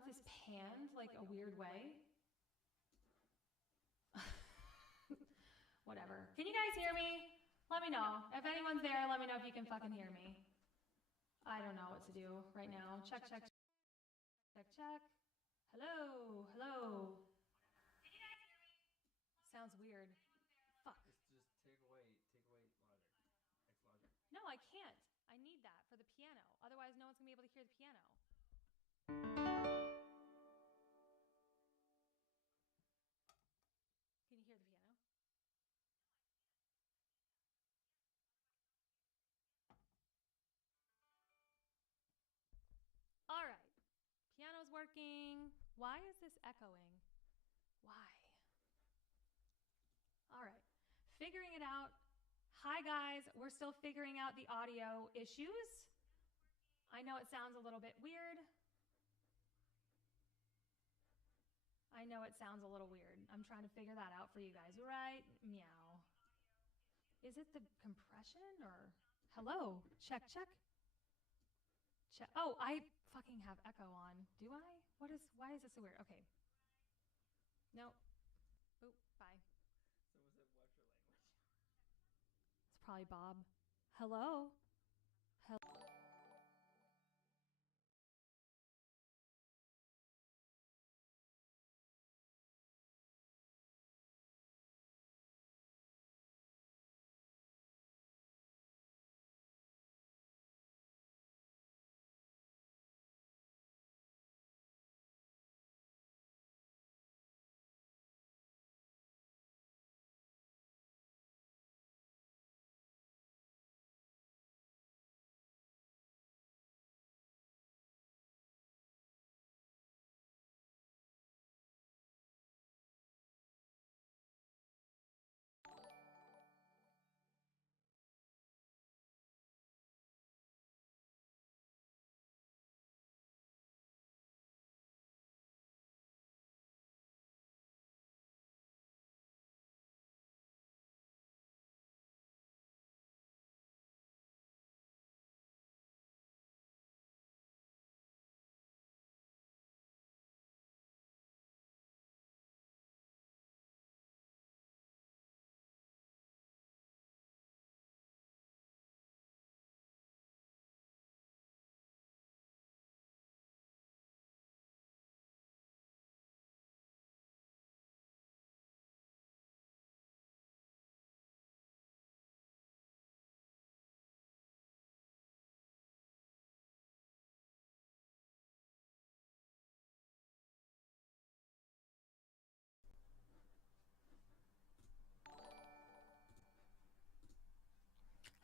if this panned like a weird way. Whatever. Can you guys hear me? Let me know. If anyone's there, let me know if you can fucking hear me. I don't know what to do right now. Check, check, check, check. Hello, hello. Can you guys hear me? Sounds weird. Fuck. Just take away logic. X logic. No, I can't. I need that for the piano. Otherwise, no one's gonna be able to hear the piano. Can you hear the piano? All right. Piano's working. Why is this echoing? Why? All right. Figuring it out. Hi, guys. We're still figuring out the audio issues. I know it sounds a little bit weird. I know it sounds a little weird. I'm trying to figure that out for you guys, right? Meow. Is it the compression or... Hello? Check, check. Check. Oh, I fucking have echo on. Do I? Why is this so weird? Okay. Nope. Oop, bye. Someone said, watch your language. It's probably Bob. Hello? Hello?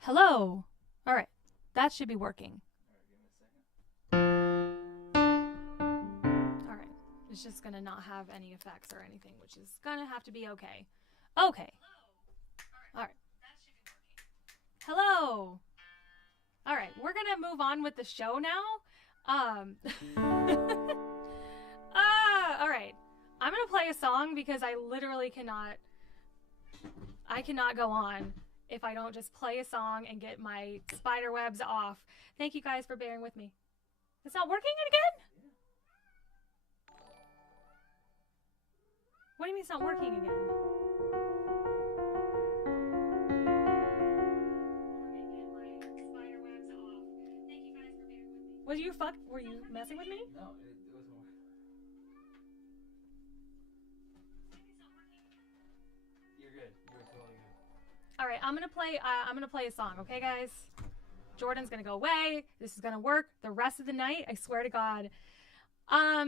Hello? All right. That should be working. All right, give me a second. All right. It's just going to not have any effects or anything, which is going to have to be okay. Okay. All right. That should be working. Hello. All right. We're going to move on with the show now. All right. I'm going to play a song because I literally cannot go on if I don't just play a song and get my spider webs off. Thank you guys for bearing with me. It's not working again? What do you mean it's not working again? Were you messing with me? No, it wasn't working. You're good. You're totally good. All right, I'm gonna play a song, okay, guys? Jordan's gonna go away. This is gonna work the rest of the night. I swear to God. Oh,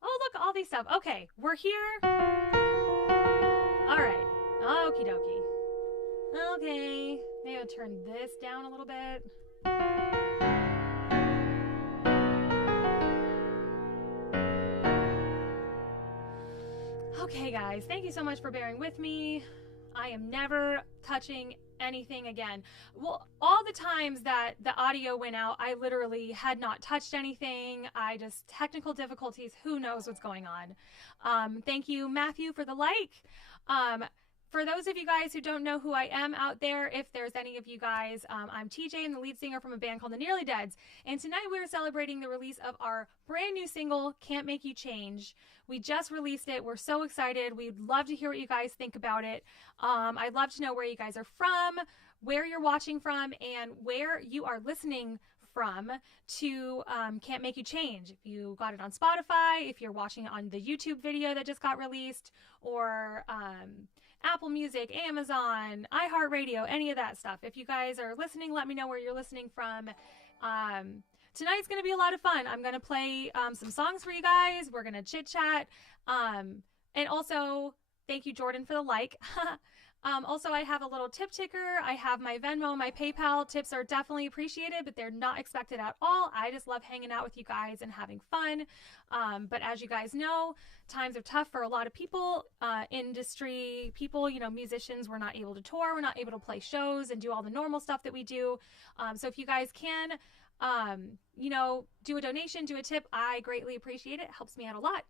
look, all these stuff. Okay, we're here. All right. Okie dokie. Okay. Maybe I'll turn this down a little bit. Okay, guys. Thank you so much for bearing with me. I am never touching anything again. Well, all the times that the audio went out, I literally had not touched anything. Technical difficulties, who knows what's going on. Thank you, Matthew, for the like. For those of you guys who don't know who I am out there, if there's any of you guys, I'm TJ, and the lead singer from a band called the Nearly Deads. And tonight we're celebrating the release of our brand new single, Can't Make You Change. We just released it. We're so excited. We'd love to hear what you guys think about it. I'd love to know where you guys are from, where you're watching from, and where you are listening from to Can't Make You Change. If you got it on Spotify, if you're watching it on the YouTube video that just got released, or Apple Music, Amazon, iHeartRadio, any of that stuff. If you guys are listening, let me know where you're listening from. Tonight's going to be a lot of fun. I'm going to play some songs for you guys. We're going to chit chat. And also, thank you, Jordan, for the like. Also, I have a little tip ticker. I have my Venmo, my PayPal. Tips are definitely appreciated, but they're not expected at all. I just love hanging out with you guys and having fun. But as you guys know, times are tough for a lot of people, industry people, you know, musicians. We're not able to tour. We're not able to play shows and do all the normal stuff that we do. So if you guys can, you know, do a donation, do a tip, I greatly appreciate it. It helps me out a lot.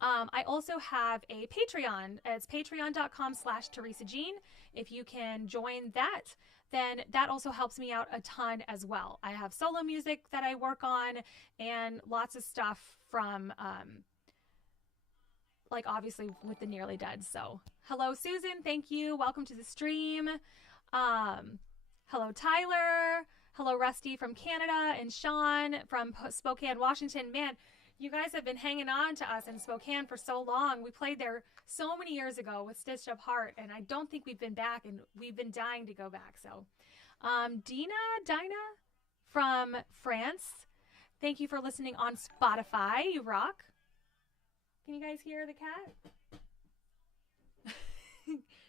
I also have a Patreon. It's patreon.com/Teresa Jean. If you can join that, then that also helps me out a ton as well. I have solo music that I work on and lots of stuff from, like obviously with the Nearly Dead. So hello, Susan. Thank you. Welcome to the stream. Hello, Tyler. Hello, Rusty from Canada, and Sean from Spokane, Washington. Man, you guys have been hanging on to us in Spokane for so long. We played there so many years ago with Stitched Up Heart, and I don't think we've been back, and we've been dying to go back. So, Dinah from France, thank you for listening on Spotify. You rock. Can you guys hear the cat?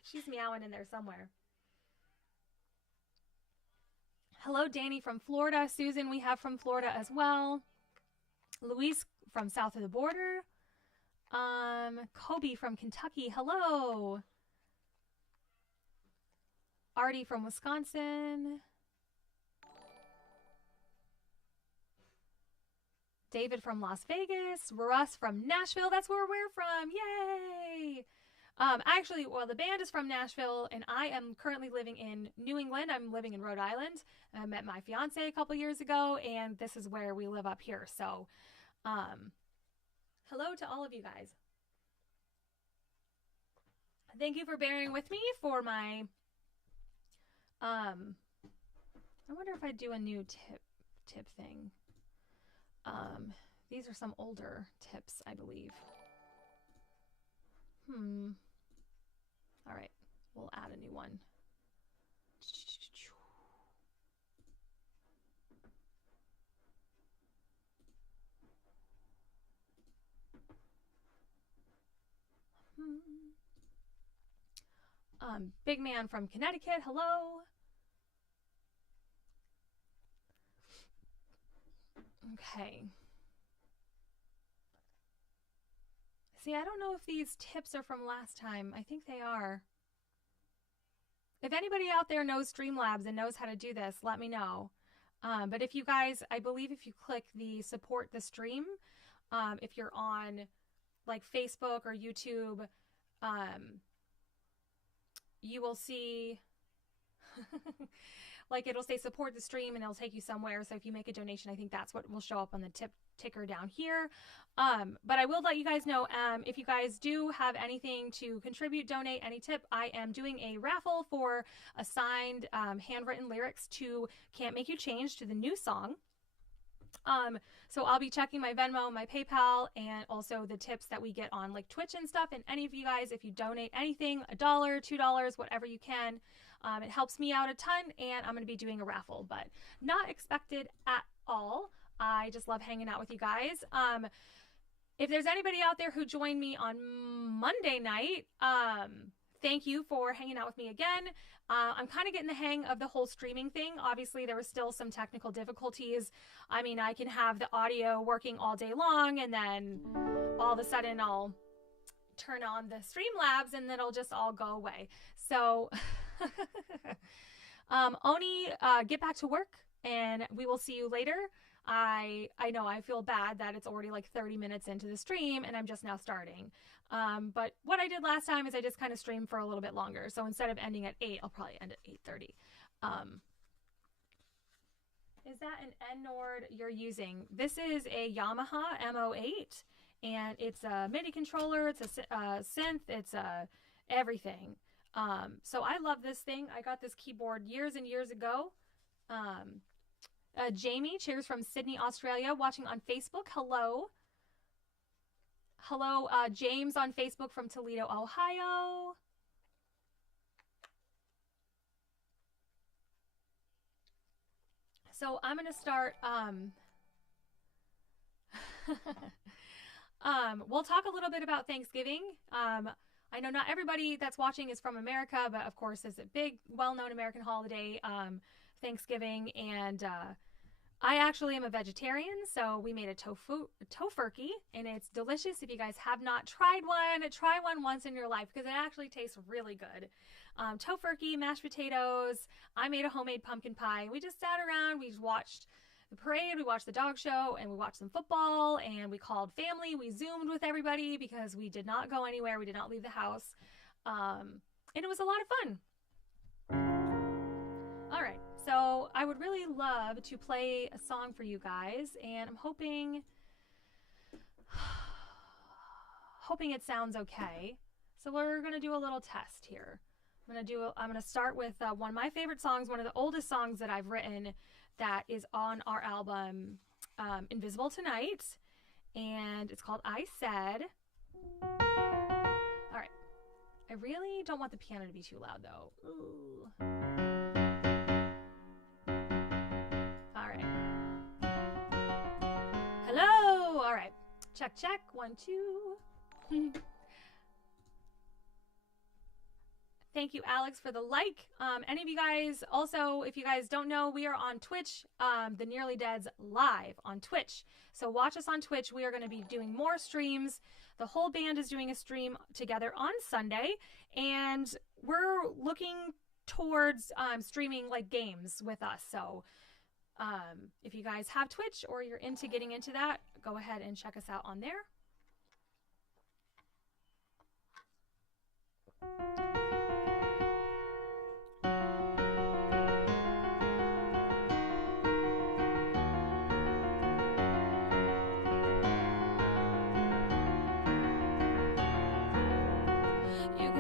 She's meowing in there somewhere. Hello, Danny from Florida. Susan, we have from Florida as well. Luis from south of the border. Kobe from Kentucky. Hello. Artie from Wisconsin. David from Las Vegas. Russ from Nashville. That's where we're from. Yay! Actually, well, the band is from Nashville, and I am currently living in New England. I'm living in Rhode Island. I met my fiance a couple years ago, and this is where we live up here. So, hello to all of you guys. Thank you for bearing with me for my, I wonder if I do a new tip thing. These are some older tips, I believe. All right, we'll add a new one. Big man from Connecticut, hello. Okay. See, I don't know if these tips are from last time. I think they are. If anybody out there knows Streamlabs and knows how to do this, let me know. But if you guys, I believe if you click the support the stream, if you're on like Facebook or YouTube, you will see like it'll say support the stream and it'll take you somewhere. So if you make a donation, I think that's what will show up on the tip ticker down here. But I will let you guys know, if you guys do have anything to contribute, donate, any tip, I am doing a raffle for a signed handwritten lyrics to Can't Make You Change, to the new song. So I'll be checking my Venmo, my PayPal, and also the tips that we get on like Twitch and stuff. And any of you guys, if you donate anything, $1, $2, whatever you can, it helps me out a ton, and I'm going to be doing a raffle, but not expected at all. I just love hanging out with you guys. If there's anybody out there who joined me on Monday night, thank you for hanging out with me again. I'm kind of getting the hang of the whole streaming thing. Obviously, there was still some technical difficulties. I mean, I can have the audio working all day long, and then all of a sudden I'll turn on the Streamlabs and then it'll just all go away. So, Oni, get back to work, and we will see you later. I know I feel bad that it's already like 30 minutes into the stream and I'm just now starting. But what I did last time is I just kind of streamed for a little bit longer. So instead of ending at 8, I'll probably end at 8:30. Is that an N-Nord you're using? This is a Yamaha MO8, and it's a MIDI controller, it's a synth, it's a everything. So I love this thing. I got this keyboard years and years ago. Jamie, cheers from Sydney, Australia, watching on Facebook. Hello. Hello, James on Facebook from Toledo, Ohio. So I'm going to start, we'll talk a little bit about Thanksgiving. I know not everybody that's watching is from America, but of course it's a big, well-known American holiday, Thanksgiving. And I actually am a vegetarian, so we made a tofurkey, and it's delicious. If you guys have not tried one, try one once in your life because it actually tastes really good. Tofurkey, mashed potatoes. I made a homemade pumpkin pie. We just sat around. We watched the parade. We watched the dog show, and we watched some football, and we called family. We Zoomed with everybody because we did not go anywhere. We did not leave the house. And it was a lot of fun. All right. So I would really love to play a song for you guys, and I'm hoping it sounds okay. So we're going to do a little test here. I'm going to start with one of my favorite songs, one of the oldest songs that I've written that is on our album, Invisible Tonight, and it's called I Said. All right. I really don't want the piano to be too loud, though. Ooh. All right. Hello. All right. Check, check. 1, 2. Thank you, Alex, for the like. Any of you guys, also, if you guys don't know, we are on Twitch, The Nearly Deads live on Twitch. So watch us on Twitch. We are going to be doing more streams. The whole band is doing a stream together on Sunday, and we're looking towards streaming like games with us. So if you guys have Twitch or you're into getting into that, go ahead and check us out on there.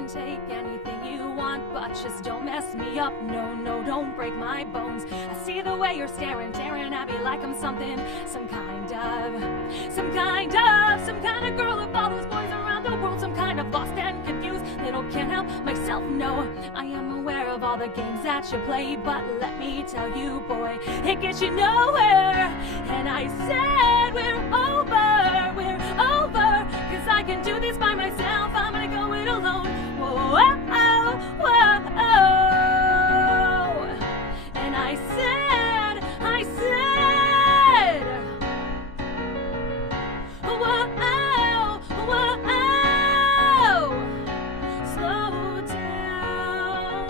Take anything you want, but just don't mess me up. No, no, don't break my bones. I see the way you're staring at me like I'm something, some kind of girl that follows boys around the world, some kind of lost and confused little can't help myself. No, I am aware of all the games that you play, but let me tell you, boy, it gets you nowhere. And I said we're over, 'cause I can do this by myself. I'm gonna go it alone. Whoa, and I said, whoa, slow down.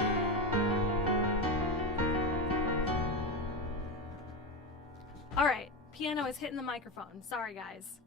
All right, piano is hitting the microphone. Sorry, guys.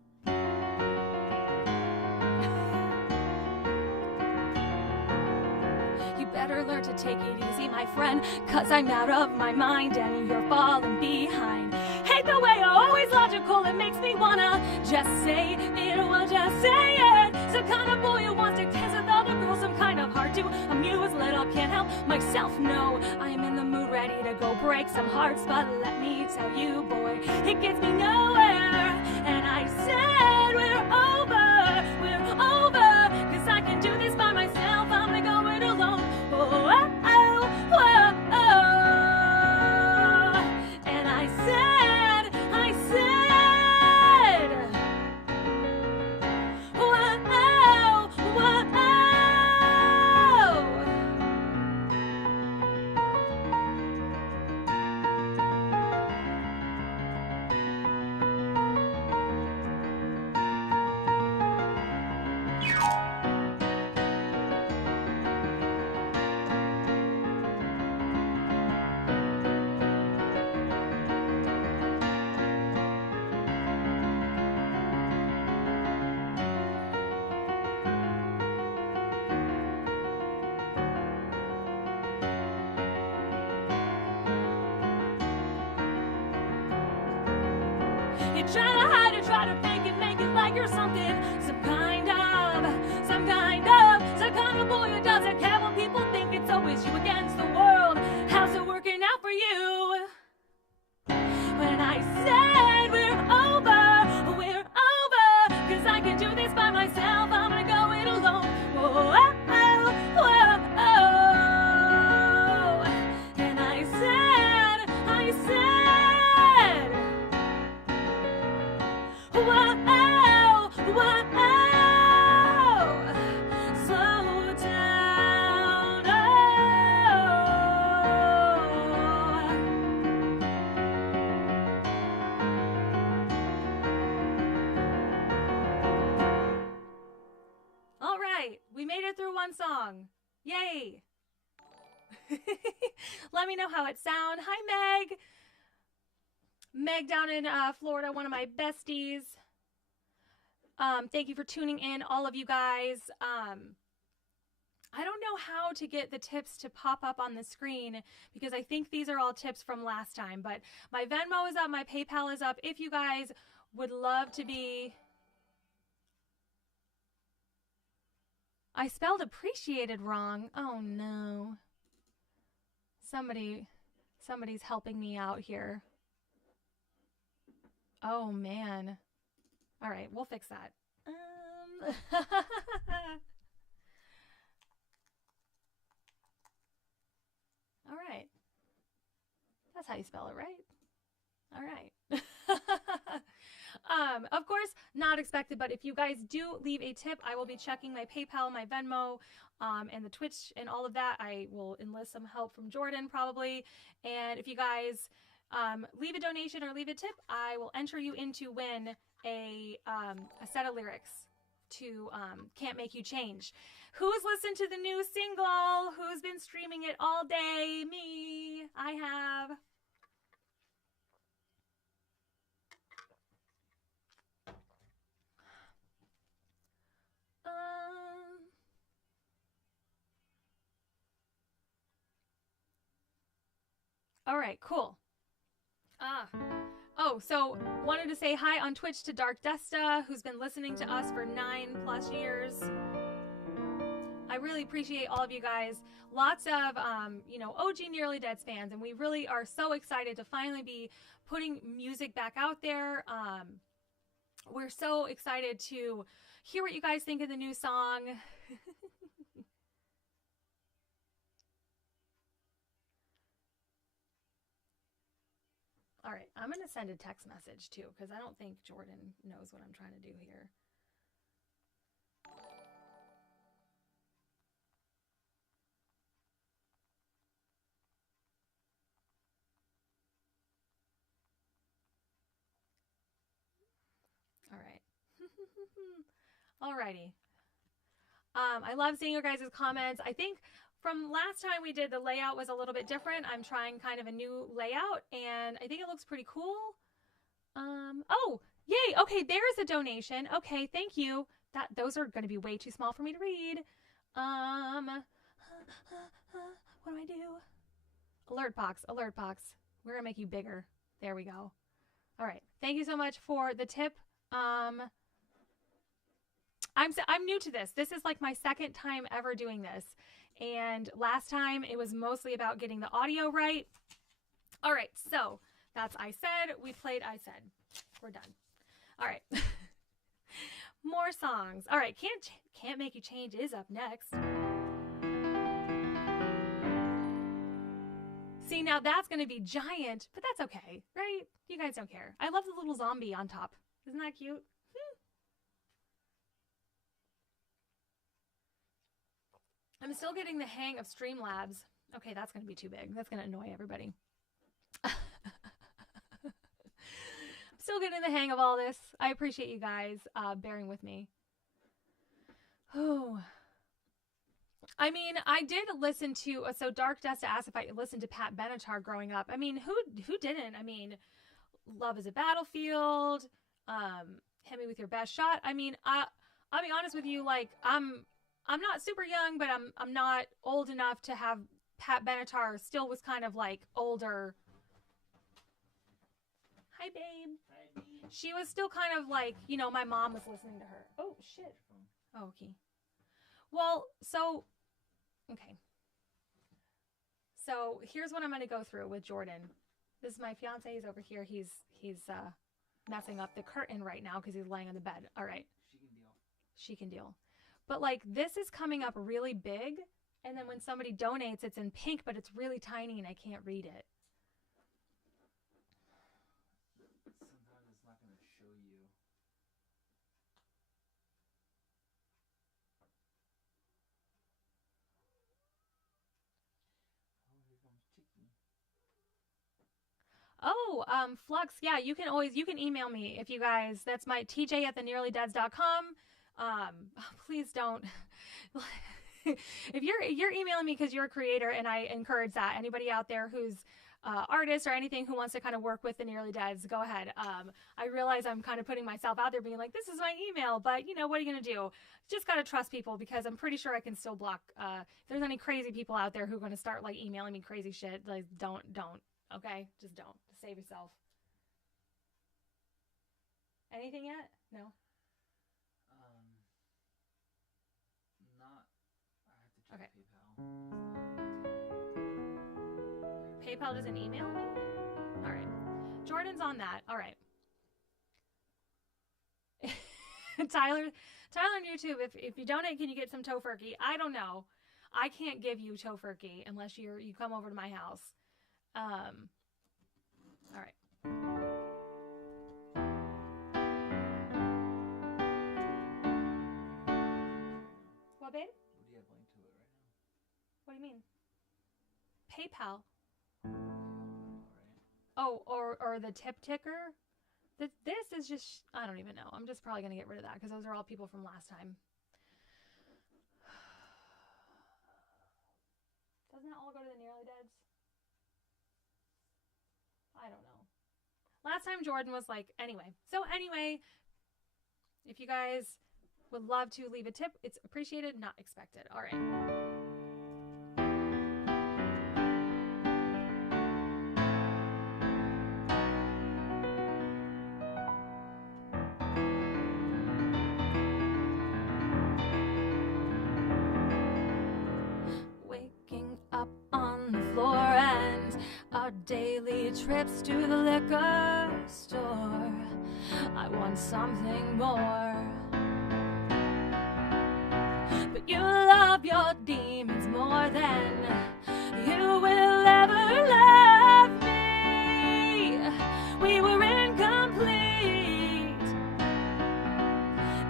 Better learn to take it easy, my friend, 'cause I'm out of my mind and you're falling behind. Hate the way you're always logical, it makes me wanna just say it, well, just say it. Some kind of boy who wants to kiss with other girls, some kind of hard to amuse, little can't help myself. No, I'm in the mood, ready to go break some hearts, but let me tell you, boy, it gets me nowhere. And I said we're over, 'cause I can do this by myself. I'm gonna go it alone. And I said, Try to hide it, try to fake it, make it like you're something, some kind of boy who doesn't care what people think. It's always you against the world. How's it working out for you? When I said we're over, 'cause I can do this by myself, I'm gonna go it alone. Whoa, and I said, whoa, slow down, All right, we made it through one song. Yay! Let me know how it sounds. Hi, Meg. Meg down in Florida, one of my besties. Thank you for tuning in, all of you guys. I don't know how to get the tips to pop up on the screen because I think these are all tips from last time, but my Venmo is up, my PayPal is up. If you guys would love to be... I spelled appreciated wrong. Oh no. Somebody's helping me out here. Oh man. All right, we'll fix that. All right. That's how you spell it, right? All right. Of course, not expected, but if you guys do leave a tip, I will be checking my PayPal, my Venmo, and the Twitch and all of that. I will enlist some help from Jordan probably. And if you guys leave a donation or leave a tip, I will enter you in to win a set of lyrics to Can't Make You Change. Who's listened to the new single? Who's been streaming it all day? Me. I have. All right, cool. So wanted to say hi on Twitch to Dark Desta, who's been listening to us for 9+ years. I really appreciate all of you guys. Lots of, OG Nearly Dead's fans, and we really are so excited to finally be putting music back out there. We're so excited to hear what you guys think of the new song. All right, I'm going to send a text message too, because I don't think Jordan knows what I'm trying to do here. All right. Alrighty. I love seeing your guys' comments. I think from last time we did, the layout was a little bit different. I'm trying kind of a new layout, and I think it looks pretty cool. Oh, yay. Okay, there's a donation. Okay, thank you. Those are going to be way too small for me to read. What do I do? Alert box. We're going to make you bigger. There we go. All right. Thank you so much for the tip. I'm new to this. This is like my second time ever doing this. And last time it was mostly about getting the audio right. All right, so that's I Said. We played I Said. We're done. All right. More songs. All right, Can't Make You Change is up next. See, now that's going to be giant, but that's okay, right? You guys don't care. I love the little zombie on top. Isn't that cute? I'm still getting the hang of Streamlabs. Okay, that's going to be too big. That's going to annoy everybody. I'm still getting the hang of all this. I appreciate you guys bearing with me. Oh. I mean, I did listen to, so Dark Desta asked if I listened to Pat Benatar growing up. I mean, who didn't? I mean, Love is a Battlefield, Hit Me With Your Best Shot. I mean, I'll be honest with you, like, I'm not super young, but I'm not old enough to have Pat Benatar. Still was kind of like older. Hi, babe. Hi, babe. She was still kind of like, you know, my mom was listening to her. Oh, shit. Oh, okay. Well, so, okay. So here's what I'm going to go through with Jordan. This is my fiance. He's over here. He's messing up the curtain right now because he's laying on the bed. All right. She can deal. But like this is coming up really big. And then when somebody donates, it's in pink, but it's really tiny and I can't read it. Sometimes it's not going to show you. Oh, here comes Chicky. Oh, Flux, yeah, you can email me if you guys, that's my tj@thenearlydeads.com. Please don't, if you're emailing me because you're a creator, and I encourage that, anybody out there who's artist or anything who wants to kind of work with the Nearly Deads, go ahead. I realize I'm kind of putting myself out there being like, this is my email, but you know, what are you going to do? Just got to trust people because I'm pretty sure I can still block, if there's any crazy people out there who are going to start like emailing me crazy shit, like don't, okay? Just don't. Save yourself. Anything yet? No? Not. I have to check Okay. PayPal. PayPal doesn't email me? All right. Jordan's on that. All right. Tyler on YouTube, if you donate, can you get some tofurkey? I don't know. I can't give you tofurkey unless you come over to my house. All right. What, babe? What do you have linked to it right now? What do you mean? PayPal. Alright. Oh, or the tip ticker. This is just, I don't even know. I'm just probably going to get rid of that because those are all people from last time. Doesn't that all go to the Nearly Deads? I don't know. Last time Jordan was like, anyway. So anyway, if you guys would love to leave a tip, it's appreciated, not expected. All right. Waking up on the floor and our daily trips to the liquor store. I want something more. But you love your demons more than you will ever love me. We were incomplete.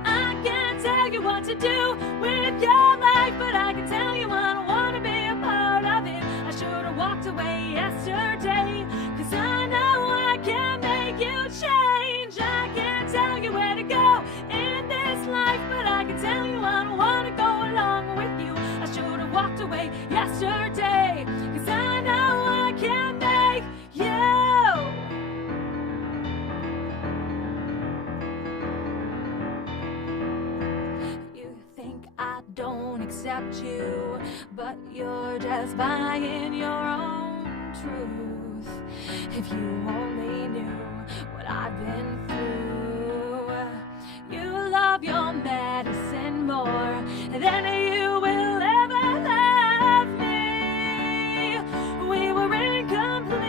I can't tell you what to do with your life, but I can tell you I don't want to be a part of it. I should have walked away yesterday, 'cause I know I can make you change. I can't tell you where to go in this life, but I can tell you I don't want to go along with you. I should have walked away yesterday, 'cause I know I can make you. You think I don't accept you, but you're just buying your own truth. If you only knew what I've been through. You love your medicine more than you will ever love me. We were incomplete.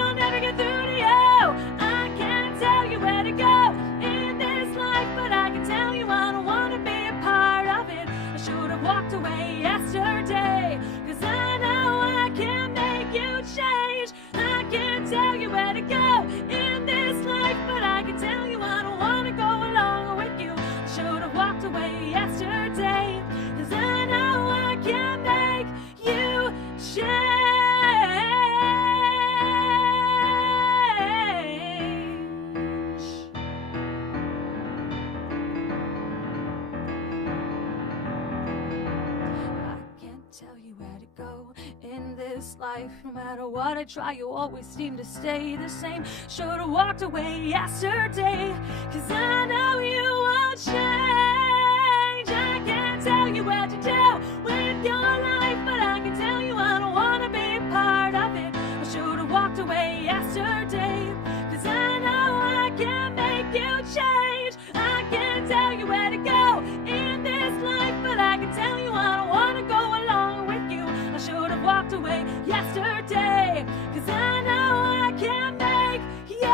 I'll never get through to you. I can't tell you where to go in this life, but I can tell you I don't want to be a part of it. I should have walked away yesterday, 'cause I know I can make you change. I can't tell you where to go in this life, but I can tell you I don't want to go along with you. I should have walked away yesterday, 'cause I know I can make you change. I can't tell you where to go in this life. No matter what I try, you always seem to stay the same. Should've walked away yesterday, 'cause I know you won't change. I can't tell you what to do with your life, but I can tell you I don't want to be a part of it. I should've walked away yesterday, 'cause I know I can tell you where to go in this life, but I can tell you I don't want to go along with you. I should have walked away yesterday, 'cause I know I can make you.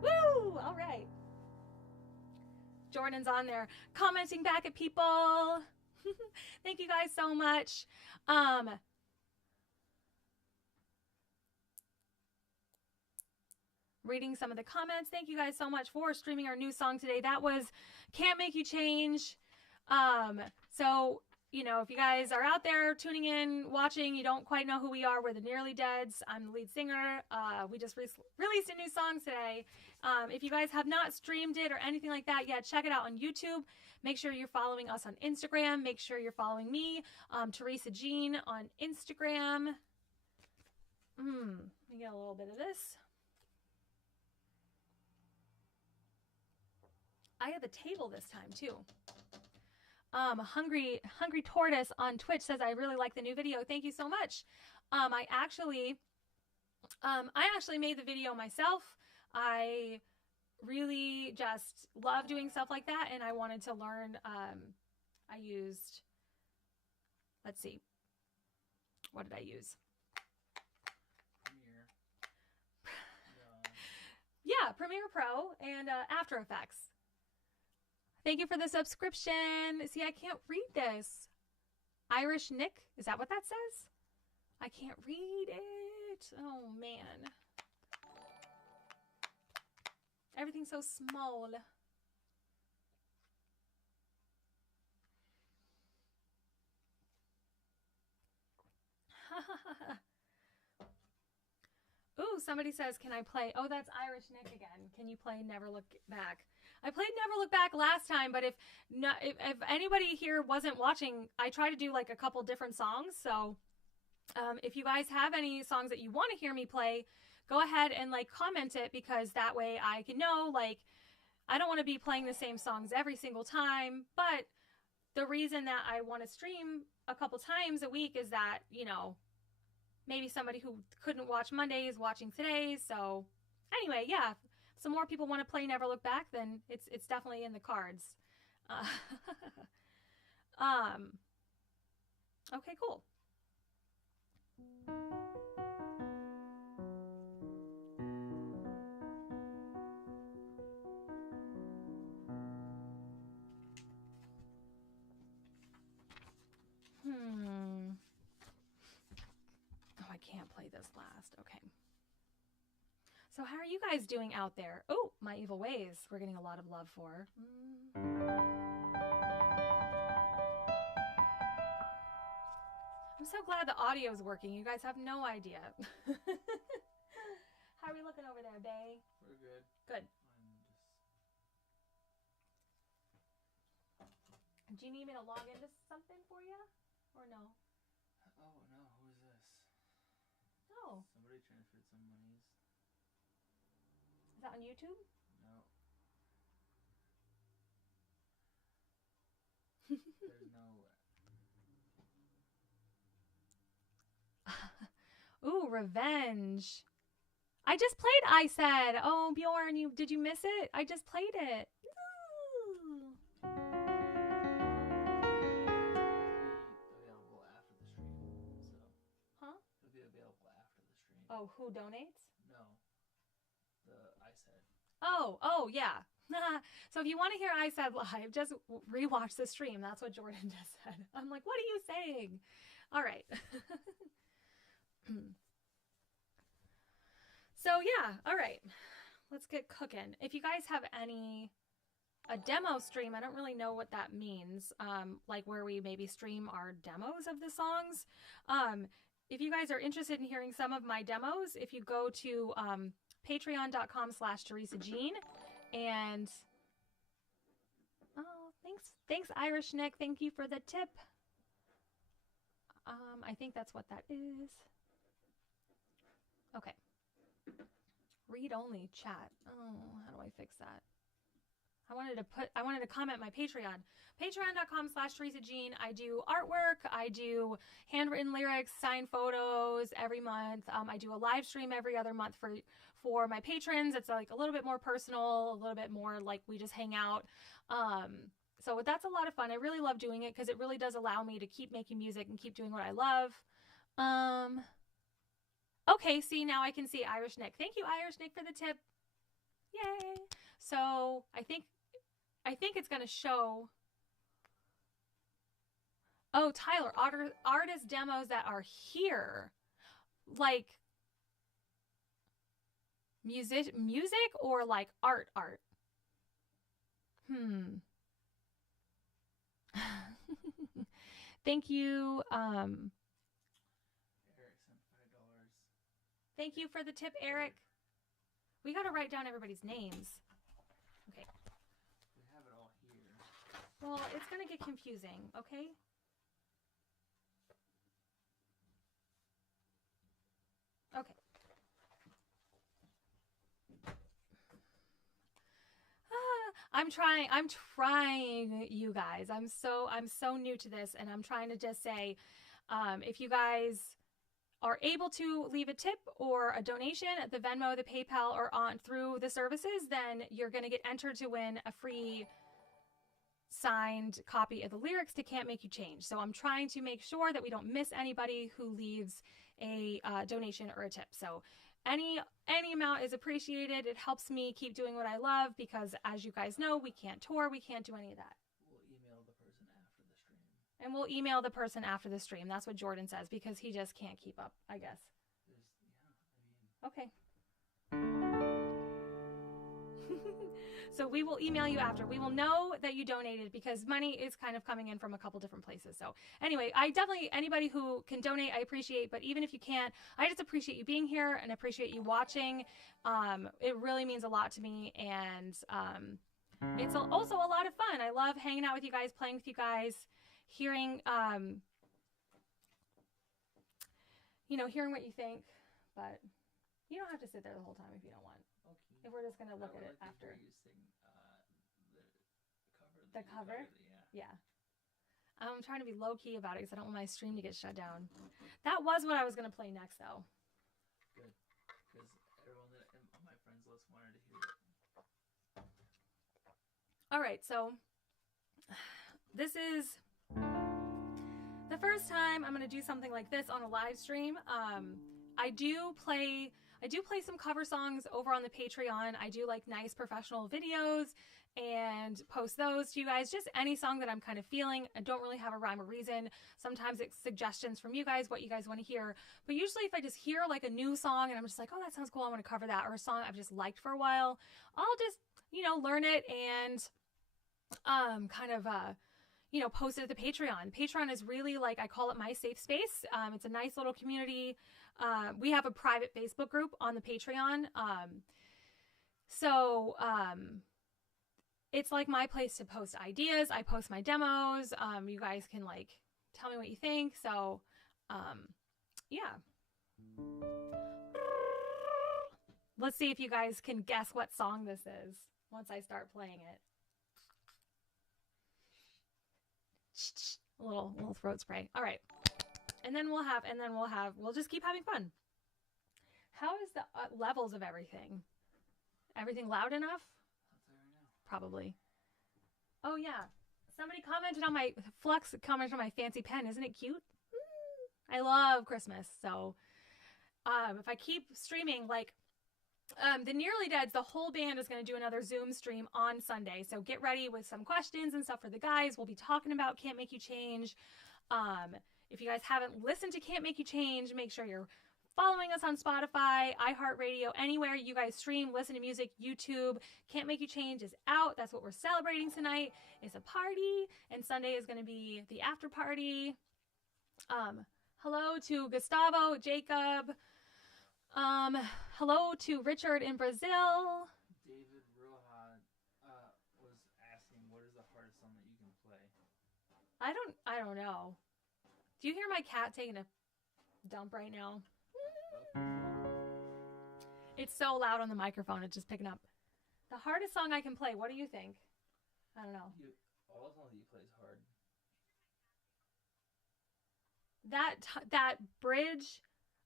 Woo! All right. Jordan's on there commenting back at people. Thank you guys so much. Reading some of the comments. Thank you guys so much for streaming our new song today. That was Can't Make You Change. So, you know, if you guys are out there tuning in, watching, you don't quite know who we are, we're the Nearly Deads. I'm the lead singer. We just released a new song today. If you guys have not streamed it or anything like that yet, check it out on YouTube. Make sure you're following us on Instagram. Make sure you're following me, Teresa Jean, on Instagram. Let me get a little bit of this. I have the table this time too. Hungry Tortoise on Twitch says, I really like the new video. Thank you so much. I actually made the video myself. I really just love doing stuff like that, and I wanted to learn. I used, let's see, what did I use? Premiere. Yeah, Premiere Pro and After Effects. Thank you for the subscription. See, I can't read this. Irish Nick, is that what that says? I can't read it. Oh, man. Everything's so small. Ooh, somebody says, can I play? Oh, that's Irish Nick again. Can you play Never Look Back? I played Never Look Back last time, but if anybody here wasn't watching, I try to do like a couple different songs. So if you guys have any songs that you want to hear me play, go ahead and like comment it, because that way I can know, like, I don't want to be playing the same songs every single time. But the reason that I want to stream a couple times a week is that, you know, maybe somebody who couldn't watch Monday is watching today. So anyway, yeah, if some more people want to play Never Look Back, then it's definitely in the cards. Okay, cool. Oh, I can't play this last. Okay. So how are you guys doing out there? Oh, My Evil Ways. We're getting a lot of love for. I'm so glad the audio is working. You guys have no idea. How are we looking over there, Bay? We're good. Good. Do you need me to log into something for you? Or no? Oh, no. Who is this? Oh. Somebody transferred some monies. Is that on YouTube? No. There's no... Ooh, Revenge. I just played I Said. Oh, Bjorn, did you miss it? I just played it. Ooh. Available after the stream, so... Huh? It'll be available after the stream. Oh, who donates? No. I Said. Oh, yeah. So if you want to hear I Said live, just rewatch the stream. That's what Jordan just said. I'm like, what are you saying? All right. So yeah, all right. Let's get cooking. If you guys have a demo stream, I don't really know what that means. Like where we maybe stream our demos of the songs. If you guys are interested in hearing some of my demos, if you go to patreon.com/Teresa Jean, and oh, thanks Irish Nick. Thank you for the tip. I think that's what that is. Okay. Read only chat. Oh, how do I fix that? I wanted to comment my Patreon. Patreon.com/Teresa Jean. I do artwork. I do handwritten lyrics, signed photos every month. I do a live stream every other month for my patrons. It's like a little bit more personal, a little bit more like we just hang out. So that's a lot of fun. I really love doing it because it really does allow me to keep making music and keep doing what I love. Okay, see, now I can see Irish Nick. Thank you, Irish Nick, for the tip. Yay. So I think it's going to show. Oh, Tyler, artist demos that are here. Like music or like art. Thank you. Eric sent $5. Thank you for the tip, Eric. We got to write down everybody's names. Okay. We have it all here. Well, it's going to get confusing, okay? Okay. I'm trying, you guys. I'm so new to this, and I'm trying to just say, if you guys are able to leave a tip or a donation at the Venmo, the PayPal, or on through the services, then you're going to get entered to win a free signed copy of the lyrics to Can't Make You Change. So I'm trying to make sure that we don't miss anybody who leaves a donation or a tip. So any amount is appreciated. It helps me keep doing what I love because, as you guys know, we can't tour. We can't do any of that. And we'll email the person after the stream. That's what Jordan says because he just can't keep up, I guess. Okay. So we will email you after. We will know that you donated because money is kind of coming in from a couple different places. So anyway, anybody who can donate, I appreciate. But even if you can't, I just appreciate you being here and appreciate you watching. It really means a lot to me. And it's also a lot of fun. I love hanging out with you guys, playing with you guys. Hearing what you think, but you don't have to sit there the whole time if you don't want. Okay. If we're just gonna look at it after. The cover? Yeah. I'm trying to be low key about it because I don't want my stream to get shut down. That was what I was gonna play next, though. Good, because everyone on my friends list wanted to hear it. All right, so this is the first time I'm going to do something like this on a live stream. I do play some cover songs over on the Patreon. I do like nice professional videos and post those to you guys. Just any song that I'm kind of feeling. I don't really have a rhyme or reason. Sometimes it's suggestions from you guys, what you guys want to hear. But usually if I just hear like a new song and I'm just like, oh, that sounds cool, I want to cover that, or a song I've just liked for a while, I'll just, learn it and post it at the Patreon. Patreon is really like, I call it my safe space. It's a nice little community. We have a private Facebook group on the Patreon. It's like my place to post ideas. I post my demos. You guys can tell me what you think. So, yeah. Let's see if you guys can guess what song this is once I start playing it. A little throat spray. All right. And then we'll just keep having fun. How is the levels of everything? Everything loud enough? Probably. Oh yeah. Somebody commented on my fancy pen. Isn't it cute? I love Christmas. So, if I keep streaming, the Nearly Deads, the whole band is going to do another Zoom stream on Sunday. So get ready with some questions and stuff for the guys. We'll be talking about Can't Make You Change. If you guys haven't listened to Can't Make You Change, make sure you're following us on Spotify, iHeartRadio, anywhere you guys stream, listen to music, YouTube. Can't Make You Change is out. That's what we're celebrating tonight. It's a party, and Sunday is going to be the after party. Hello to Gustavo, Jacob. Hello to Richard in Brazil. David Roja was asking, what is the hardest song that you can play? I don't know. Do you hear my cat taking a dump right now? It's so loud on the microphone, it's just picking up. The hardest song I can play, what do you think? I don't know. All the songs that you play is hard. That bridge.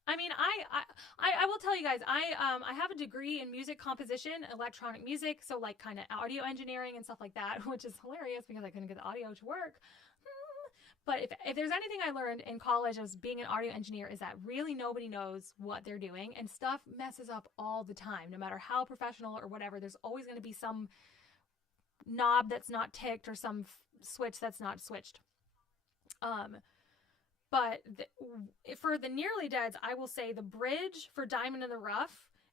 I mean, I will tell you guys, I have a degree in music composition, electronic music, so like kind of audio engineering and stuff like that, which is hilarious because I couldn't get the audio to work. But if there's anything I learned in college as being an audio engineer is that really nobody knows what they're doing, and stuff messes up all the time. No matter how professional or whatever, there's always going to be some knob that's not ticked or some switch that's not switched. But for the Nearly Deads, I will say the bridge for Diamond in the Rough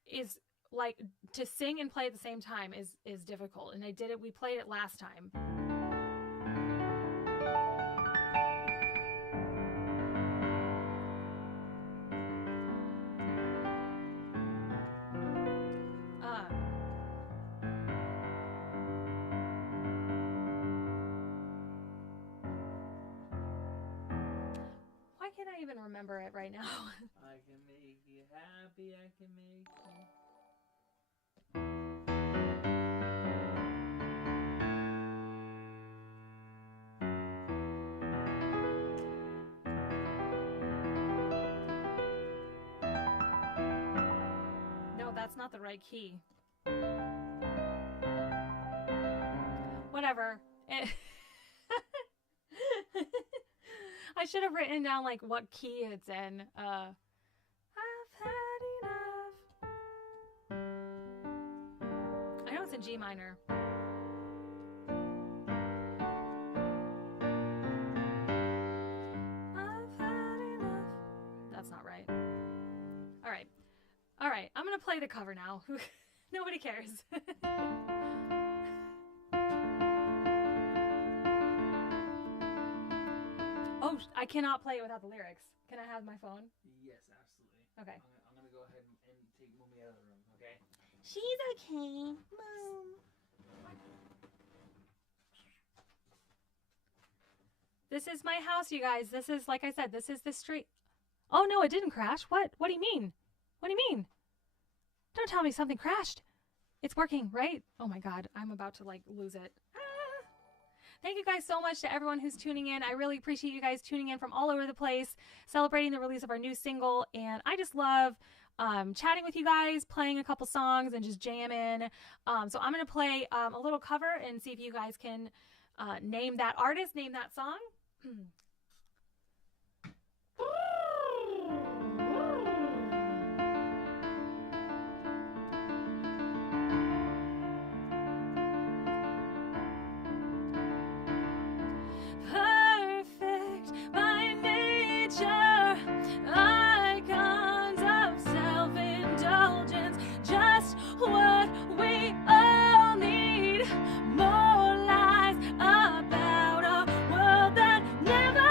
is like, to sing and play at the same time is difficult. And we played it last time. Why can't I even remember it right now? I can make you happy, I can make you. No, that's not the right key. Whatever. I should have written down like what key it's in. I've had enough. I know it's in G minor. I've had enough. That's not right. All right. I'm gonna play the cover now. Nobody cares. Oh, I cannot play it without the lyrics. Can I have my phone? Yes, absolutely. Okay. I'm gonna go ahead and move me out of the room, okay? She's okay, Mom. This is my house, you guys. This is, like I said, this is the street. Oh, no, it didn't crash. What? What do you mean? What do you mean? Don't tell me something crashed. It's working, right? Oh, my God. I'm about to, like, lose it. Thank you guys so much to everyone who's tuning in. I really appreciate you guys tuning in from all over the place, celebrating the release of our new single. And I just love chatting with you guys, playing a couple songs, and just jamming. So I'm going to play a little cover and see if you guys can name that artist, name that song. Perfect by nature, icons of self-indulgence, just what we all need. More lies about a world that never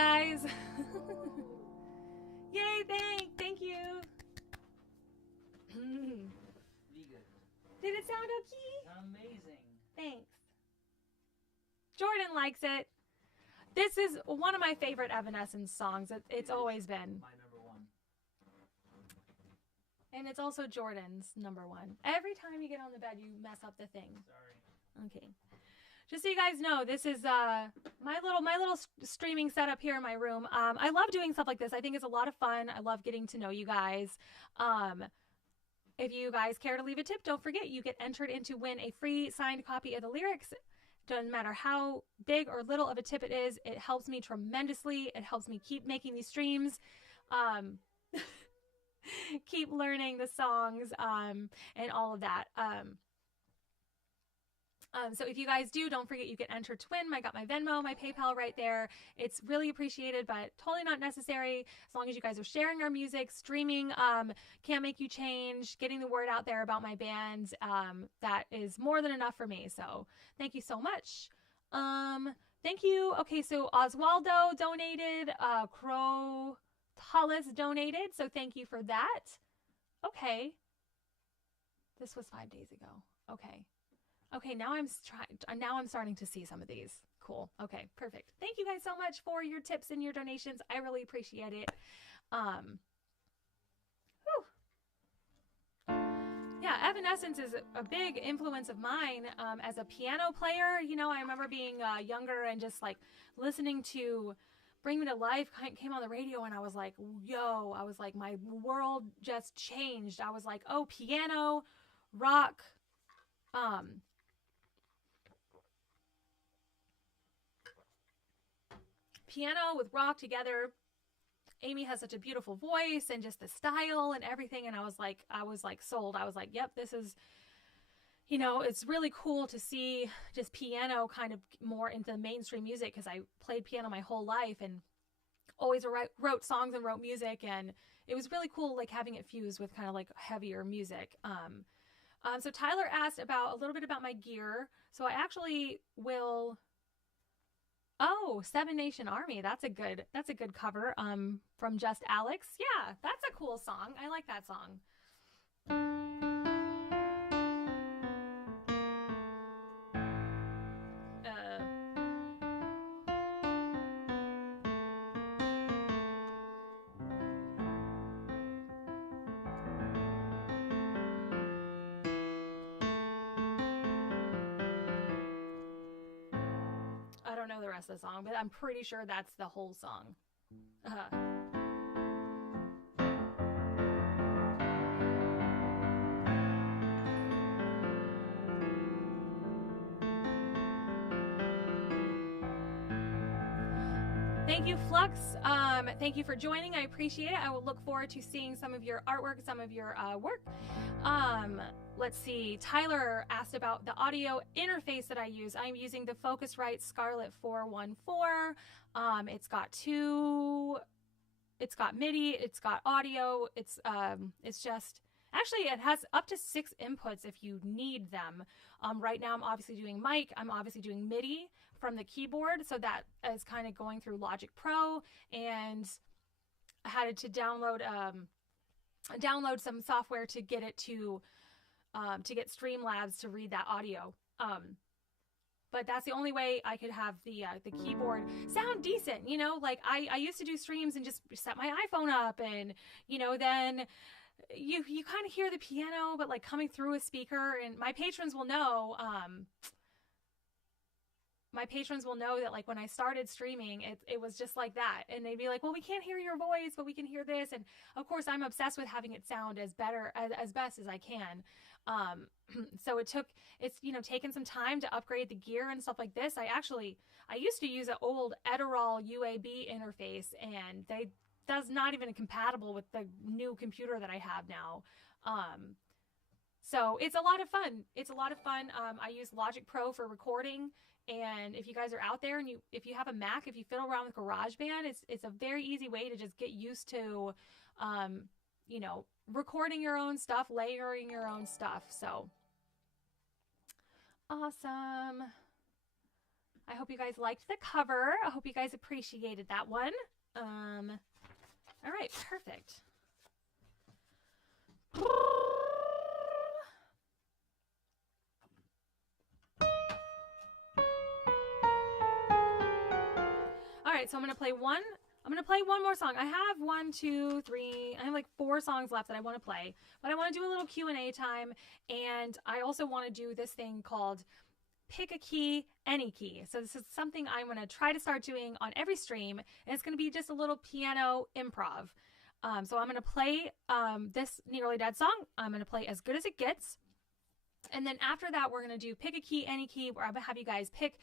guys. Yay, thank you. Really good. Did it sound okay? Amazing. Thanks. Jordan likes it. This is one of my favorite Evanescence songs. It's always been. My number one. And it's also Jordan's number one. Every time you get on the bed, you mess up the thing. Sorry. Okay. Just so you guys know, this is my little streaming setup here in my room. I love doing stuff like this. I think it's a lot of fun. I love getting to know you guys. If you guys care to leave a tip, don't forget you get entered in to win a free signed copy of the lyrics. Doesn't matter how big or little of a tip it is. It helps me tremendously. It helps me keep making these streams. Keep learning the songs and all of that. So if you guys do, don't forget you get entered to win. I got my Venmo, my PayPal right there. It's really appreciated, but totally not necessary. As long as you guys are sharing our music, streaming, Can't Make You Change, getting the word out there about my band, that is more than enough for me. So thank you so much. Thank you. Okay, so Oswaldo donated, Crow Hollis donated, so thank you for that. Okay. This was 5 days ago. Okay, now I'm starting to see some of these. Cool. Okay, perfect. Thank you guys so much for your tips and your donations. I really appreciate it. Yeah, Evanescence is a big influence of mine as a piano player. You know, I remember being younger and just like listening to Bring Me to Life came on the radio, and I was like, yo, I was like, my world just changed. I was like, oh, piano, rock, piano with rock together. Amy has such a beautiful voice and just the style and everything. And I was like sold. I was like, yep, this is, you know, it's really cool to see just piano kind of more into mainstream music, because I played piano my whole life and always wrote songs and wrote music. And it was really cool, like having it fused with kind of like heavier music. So Tyler asked a little bit about my gear. So I actually will. Oh, Seven Nation Army. That's a good cover. From Just Alex. Yeah, that's a cool song. I like that song. I don't know the rest of the song, but I'm pretty sure that's the whole song. Thank you, Flux. Thank you for joining. I appreciate it. I will look forward to seeing some of your artwork, some of your work. Let's see. Tyler asked about the audio interface that I use. I'm using the Focusrite Scarlett 414. It's got MIDI, it's got audio. It's just, actually it has up to 6 inputs if you need them. Right now I'm obviously doing mic. I'm obviously doing MIDI from the keyboard. So that is kind of going through Logic Pro, and I had to download some software to get it to get Streamlabs to read that audio. But that's the only way I could have the keyboard sound decent, you know, like I used to do streams and just set my iPhone up, and, you know, then you kind of hear the piano, but like coming through a speaker. And my patrons will know, that like when I started streaming, it was just like that. And they'd be like, well, we can't hear your voice, but we can hear this. And of course I'm obsessed with having it sound as best as I can. So it's taken some time to upgrade the gear and stuff like this. I used to use an old Edirol UAB interface, and that's not even compatible with the new computer that I have now. So it's a lot of fun. I use Logic Pro for recording. And if you guys are out there and if you have a Mac, if you fiddle around with GarageBand, it's a very easy way to just get used to, recording your own stuff, layering your own stuff. So awesome. I hope you guys liked the cover. I hope you guys appreciated that one. All right, perfect. All right, so I'm going to play one more song. I have 1, 2, 3, I have like 4 songs left that I want to play, but I want to do a little Q&A time, and I also want to do this thing called Pick a Key, Any Key. So this is something I'm going to try to start doing on every stream, and it's going to be just a little piano improv. So I'm going to play this Nearly Dead song. I'm going to play As Good As It Gets. And then after that, we're going to do Pick a Key, Any Key, where I'm going to have you guys pick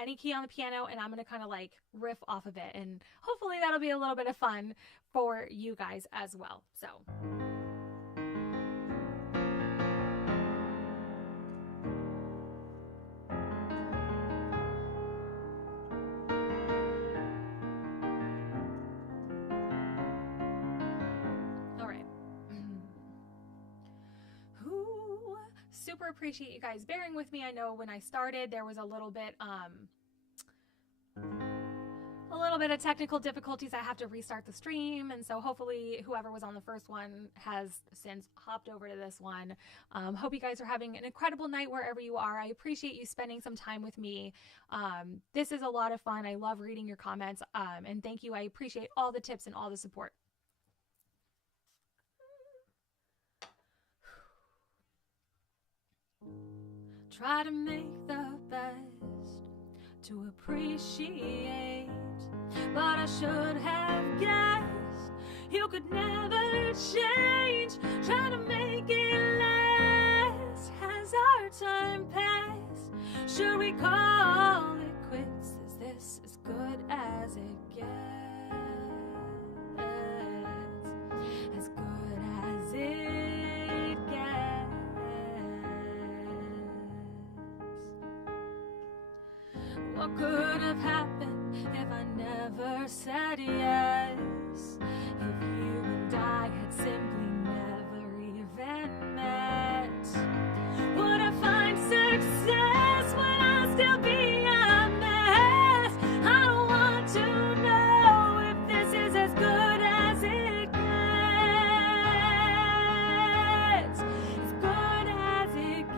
any key on the piano, and I'm going to kind of like riff off of it. And hopefully that'll be a little bit of fun for you guys as well. So. Super appreciate you guys bearing with me. I know when I started there was a little bit of technical difficulties. I have to restart the stream, and so hopefully whoever was on the first one has since hopped over to this one. Hope you guys are having an incredible night wherever you are. I appreciate you spending some time with me. This is a lot of fun. I love reading your comments, and thank you. I appreciate all the tips and all the support. Try to make the best to appreciate, but I should have guessed you could never change. Try to make it last as our time pass. Should we call it quits? Is this as good as it gets? As good as it gets. What could have happened if I never said yes? If you and I had simply never even met? Would I find success? Would I still be a mess? I don't want to know if this is as good as it gets. As good as it gets.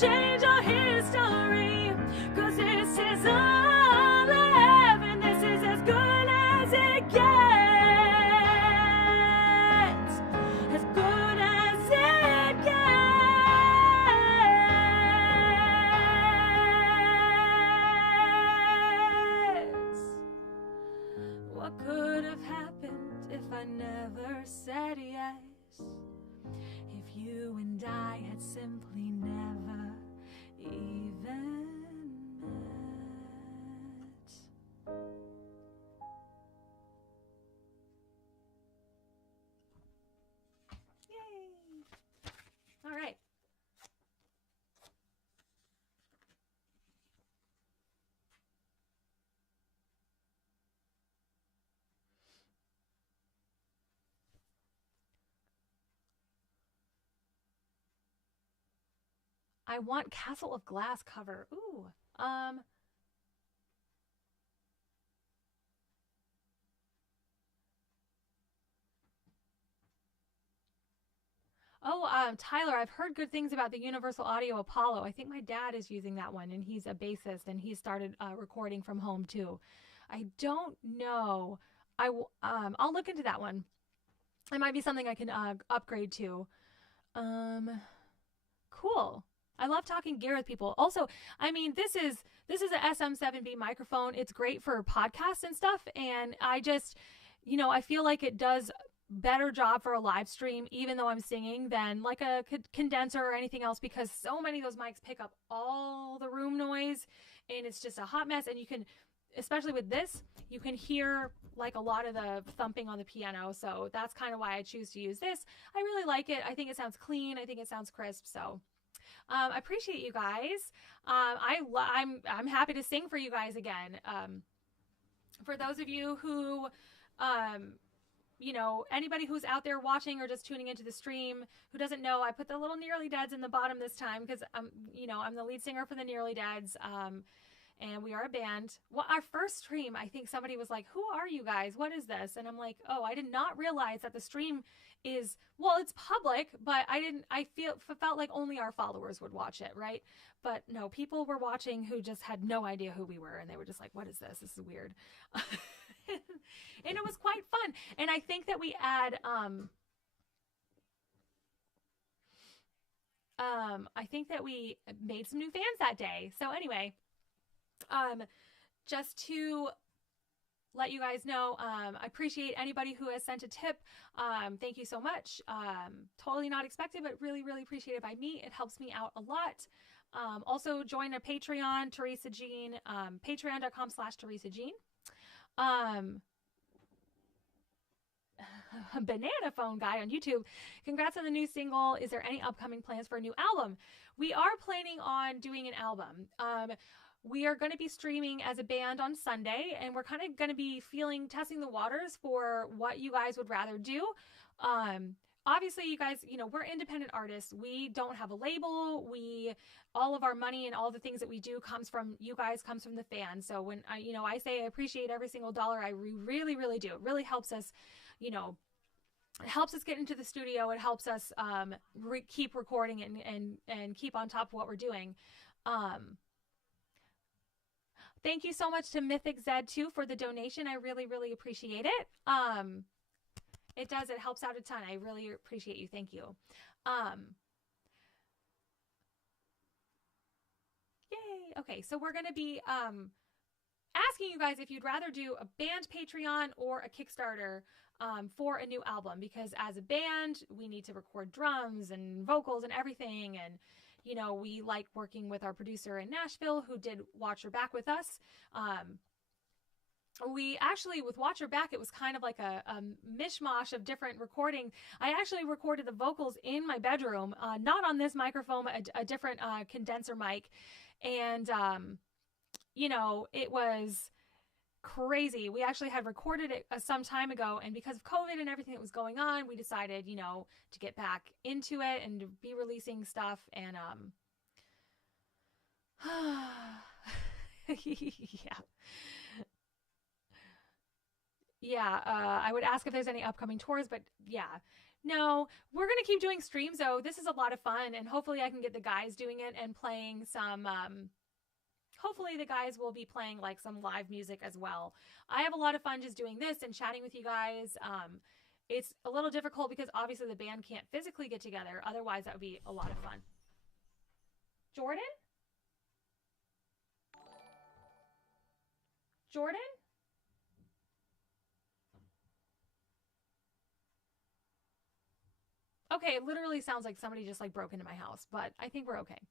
Change our history, 'cause this is all I have, and this is as good as it gets. As good as it gets. What could have happened if I never said yes? If you and I had simply never even met. Yay! All right. I want Castle of Glass cover. Ooh. Oh, Tyler, I've heard good things about the Universal Audio Apollo. I think my dad is using that one, and he's a bassist, and he started recording from home too. I don't know. I'll look into that one. It might be something I can upgrade to. Cool. I love talking gear with people. Also, I mean, this is a SM7B microphone. It's great for podcasts and stuff, and I just, I feel like it does better job for a live stream, even though I'm singing, than like a condenser or anything else, because so many of those mics pick up all the room noise, and it's just a hot mess. And you can, especially with this, you can hear like a lot of the thumping on the piano. So that's kind of why I choose to use this. I really like it. I think it sounds clean. I think it sounds crisp. So I appreciate you guys. I'm happy to sing for you guys again. For those of you who, anybody who's out there watching or just tuning into the stream who doesn't know, I put the little Nearly Deads in the bottom this time because I'm the lead singer for the Nearly Deads. And we are a band. Well, our first stream, I think somebody was like, "Who are you guys? What is this?" And I'm like, "Oh, I did not realize that the stream is, well, it's public, but I felt like only our followers would watch it, right?" But no, people were watching who just had no idea who we were, and they were just like, "What is this? This is weird." And it was quite fun. And I think that we made some new fans that day. So anyway, just to let you guys know, I appreciate anybody who has sent a tip. Thank you so much. Totally not expected, but really, really appreciate it by me. It helps me out a lot. Also join a Patreon, Teresa Jean, patreon.com/Teresa Jean. Banana Phone Guy on YouTube. Congrats on the new single. Is there any upcoming plans for a new album? We are planning on doing an album. We are going to be streaming as a band on Sunday, and we're kind of going to be testing the waters for what you guys would rather do. Obviously, you guys, we're independent artists. We don't have a label. All of our money and all the things that we do comes from you guys, comes from the fans. So when I say I appreciate every single dollar, I really, really do. It really helps us, it helps us get into the studio. It helps us keep recording and keep on top of what we're doing. Thank you so much to Mythic Zed too for the donation. I really, really appreciate it. It does. It helps out a ton. I really appreciate you. Thank you. Yay. Okay. So we're going to be asking you guys if you'd rather do a band Patreon or a Kickstarter for a new album, because as a band, we need to record drums and vocals and everything. And we like working with our producer in Nashville who did Watch Your Back with us. We actually, with Watch Your Back, it was kind of like a mishmash of different recording. I actually recorded the vocals in my bedroom, not on this microphone, a different condenser mic. And, it was crazy. We actually had recorded it some time ago, and because of COVID and everything that was going on, we decided, to get back into it and to be releasing stuff. And I would ask if there's any upcoming tours, but no, we're gonna keep doing streams though. This is a lot of fun, and hopefully I can get the guys doing it and playing some hopefully the guys will be playing like some live music as well. I have a lot of fun just doing this and chatting with you guys. It's a little difficult because obviously the band can't physically get together. Otherwise, that would be a lot of fun. Jordan? Jordan? Okay, it literally sounds like somebody just like broke into my house, but I think we're okay.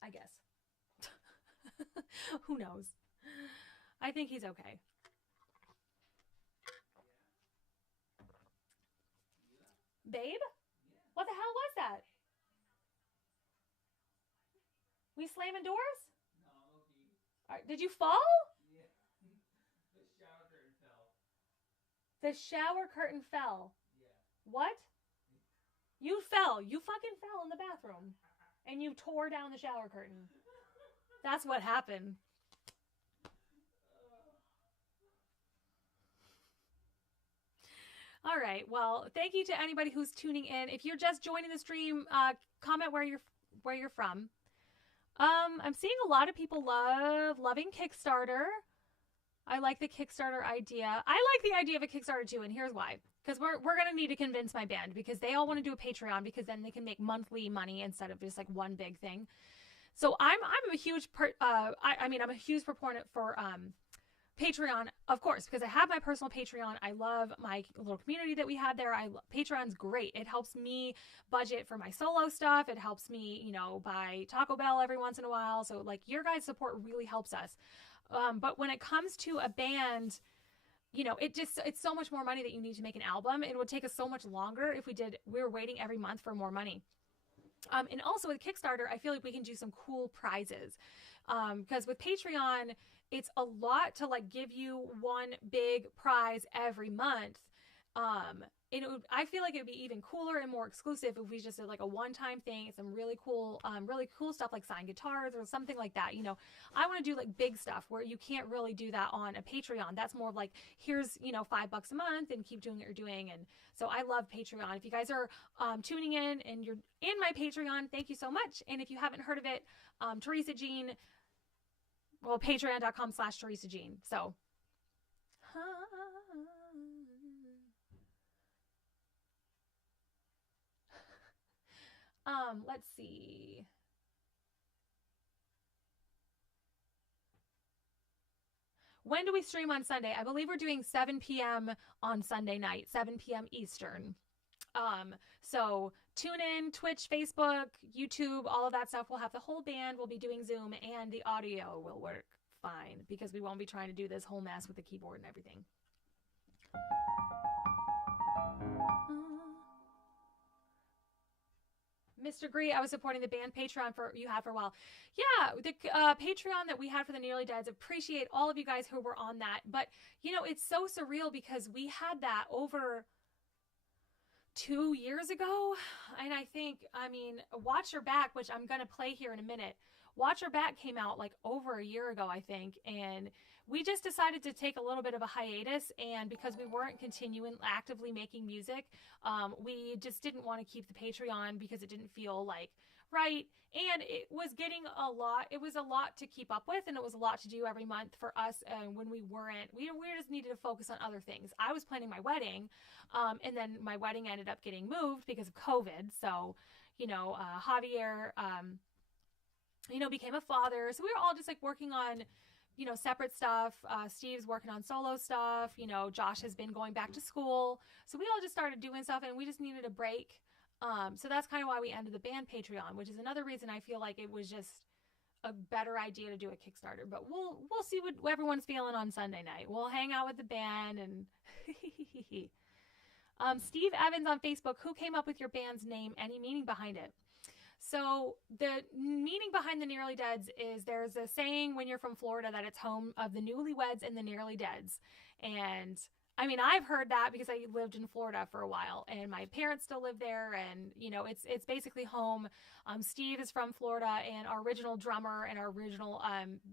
I guess. Who knows? I think he's okay. Babe? What the hell was that? We slamming doors? No, did you fall? Yeah. The shower curtain fell. The shower curtain fell? Yeah. What? You fell. You fucking fell in the bathroom. And you tore down the shower curtain. That's what happened. All right. Well, thank you to anybody who's tuning in. If you're just joining the stream, comment where you're from. I'm seeing a lot of people loving Kickstarter. I like the Kickstarter idea. I like the idea of a Kickstarter too, and here's why. Because we're gonna need to convince my band, because they all want to do a Patreon, because then they can make monthly money instead of just like one big thing. So I'm a huge I'm a huge proponent for Patreon, of course, because I have my personal Patreon. I love my little community that we have there. Patreon's great. It helps me budget for my solo stuff. It helps me, buy Taco Bell every once in a while. So like your guys' support really helps us. But when it comes to a band, it's so much more money that you need to make an album. It would take us so much longer if we were waiting every month for more money. And also with Kickstarter, I feel like we can do some cool prizes. Because with Patreon, it's a lot to like give you one big prize every month. I feel like it would be even cooler and more exclusive if we just did like a one-time thing, some really cool stuff like signed guitars or something like that. I want to do like big stuff where you can't really do that on a Patreon. That's more of like, here's, $5 a month and keep doing what you're doing. And so I love Patreon. If you guys are tuning in and you're in my Patreon, thank you so much. And if you haven't heard of it, Teresa Jean, patreon.com/Teresa Jean. So, let's see. When do we stream on Sunday? I believe we're doing 7 p.m. on Sunday night, 7 p.m. Eastern. So tune in, Twitch, Facebook, YouTube, all of that stuff. We'll have the whole band. We'll be doing Zoom, and the audio will work fine because we won't be trying to do this whole mess with the keyboard and everything. Mr. Gree, I was supporting the band Patreon you had for a while. Yeah, the Patreon that we had for the Nearly Deads. Appreciate all of you guys who were on that. But, it's so surreal because we had that over 2 years ago. And I think, Watch Your Back, which I'm going to play here in a minute. Watch Your Back came out like over a year ago, I think. And we just decided to take a little bit of a hiatus. And because we weren't continuing actively making music, we just didn't want to keep the Patreon because it didn't feel like right. And it was getting a lot. It was a lot to keep up with, and it was a lot to do every month for us. And when we just needed to focus on other things. I was planning my wedding, and then my wedding ended up getting moved because of COVID. So, Javier, became a father. So we were all just like working on, separate stuff. Steve's working on solo stuff. Josh has been going back to school. So we all just started doing stuff, and we just needed a break. So that's kind of why we ended the band Patreon, which is another reason I feel like it was just a better idea to do a Kickstarter. But we'll see what everyone's feeling on Sunday night. We'll hang out with the band and Steve Evans on Facebook, who came up with your band's name? Any meaning behind it? So the meaning behind the Nearly Deads is there's a saying when you're from Florida that it's home of the newlyweds and the nearly deads. And I've heard that because I lived in Florida for a while, and my parents still live there, and it's basically home. Steve is from Florida, and our original drummer and our original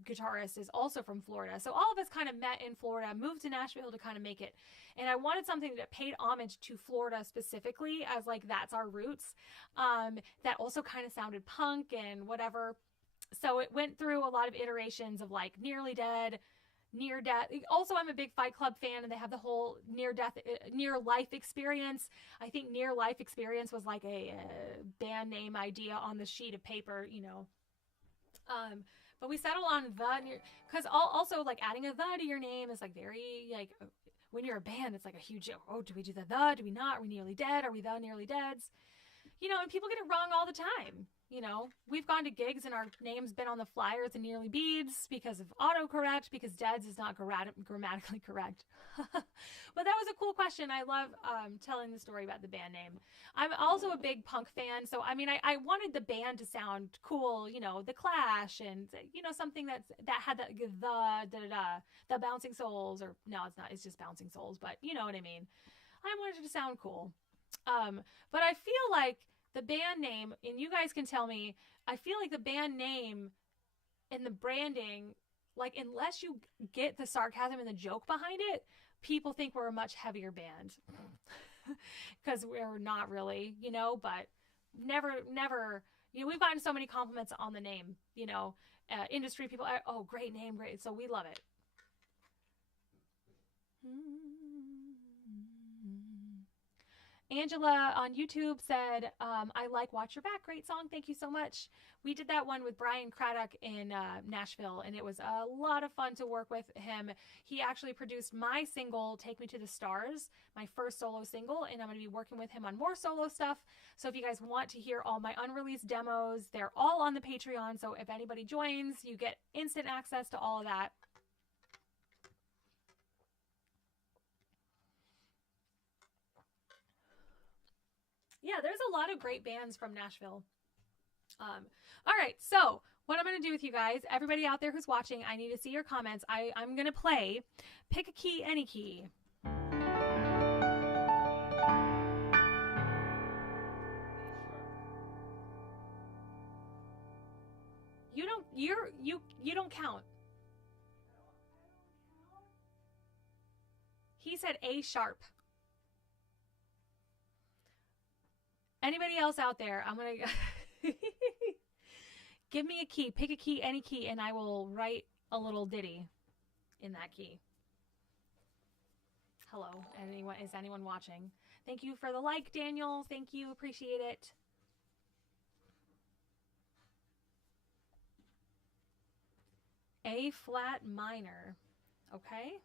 guitarist is also from Florida. So all of us kind of met in Florida, moved to Nashville to kind of make it. And I wanted something that paid homage to Florida specifically, as like that's our roots. That also kind of sounded punk and whatever. So it went through a lot of iterations of like Nearly Dead, Near Death. Also, I'm a big Fight Club fan, and they have the whole near life experience. I think Near Life Experience was like a band name idea on the sheet of paper, but we settled on the near, because also like adding a the to your name is like very like when you're a band, it's like a huge, do we do the, do we not? Are we Nearly Dead? Are we the Nearly Deads? And people get it wrong all the time. We've gone to gigs and our name's been on the flyers and Nearly Beads because of autocorrect, because Deads is not grammatically correct. But that was a cool question. I love telling the story about the band name. I'm also a big punk fan. So, I wanted the band to sound cool, The Clash and, something that had the Bouncing Souls, or no, it's not. It's just Bouncing Souls, but you know what I mean. I wanted it to sound cool. But I feel like the band name, and you guys can tell me, I feel like the band name and the branding, like unless you get the sarcasm and the joke behind it, people think we're a much heavier band because we're not really, you know, but never, you know, we've gotten so many compliments on the name, you know, industry people, oh, great name, great. So we love it. Angela on YouTube said, I like Watch Your Back. Great song. Thank you so much. We did that one with Brian Craddock in Nashville, and it was a lot of fun to work with him. He actually produced my single, Take Me to the Stars, my first solo single, and I'm going to be working with him on more solo stuff. So if you guys want to hear all my unreleased demos, they're all on the Patreon. So if anybody joins, you get instant access to all of that. Yeah, there's a lot of great bands from Nashville. All right, so what I'm going to do with you guys, everybody out there who's watching, I need to see your comments. I'm going to play Pick a Key, Any Key. You don't count. He said A sharp. Anybody else out there, I'm going to give me a key, pick a key, any key, and I will write a little ditty in that key. Hello, is anyone watching? Thank you for the like, Daniel. Thank you, appreciate it. A flat minor, okay?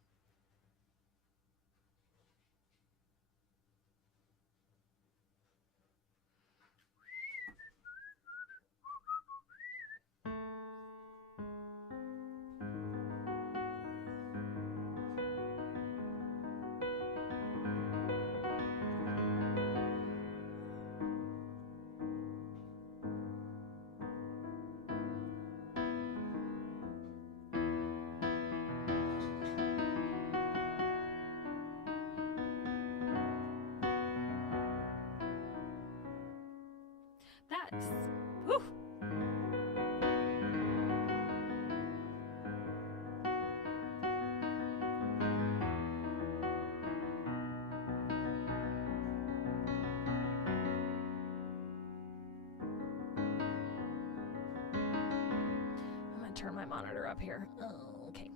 Whew. I'm going to turn my monitor up here. Oh, okay.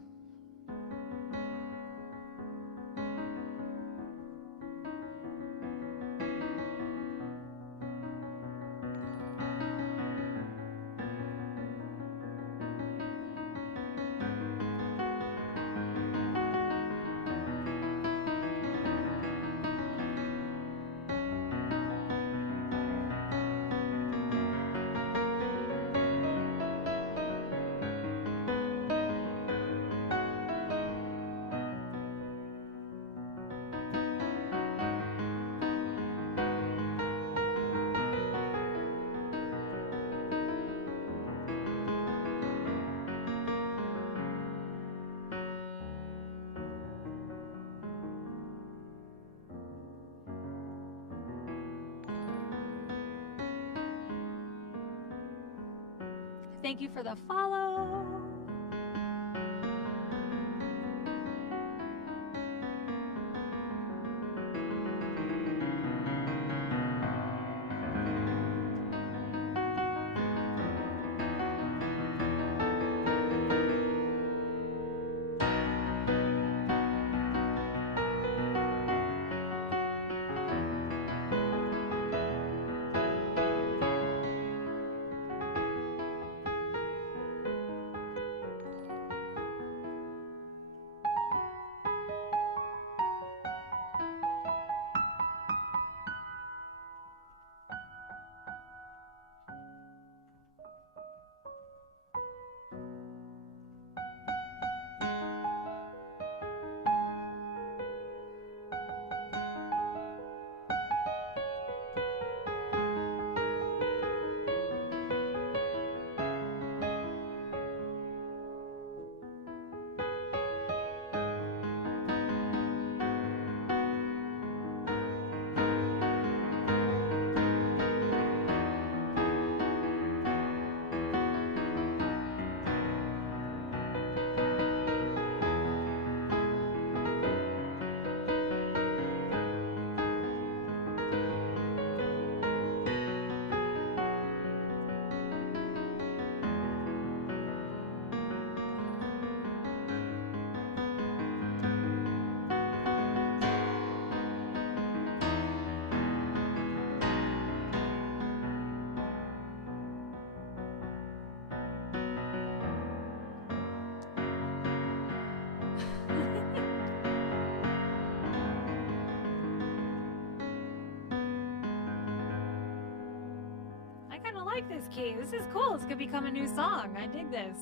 Thank you for the follow. like this key. This is cool. This could become a new song. I dig this.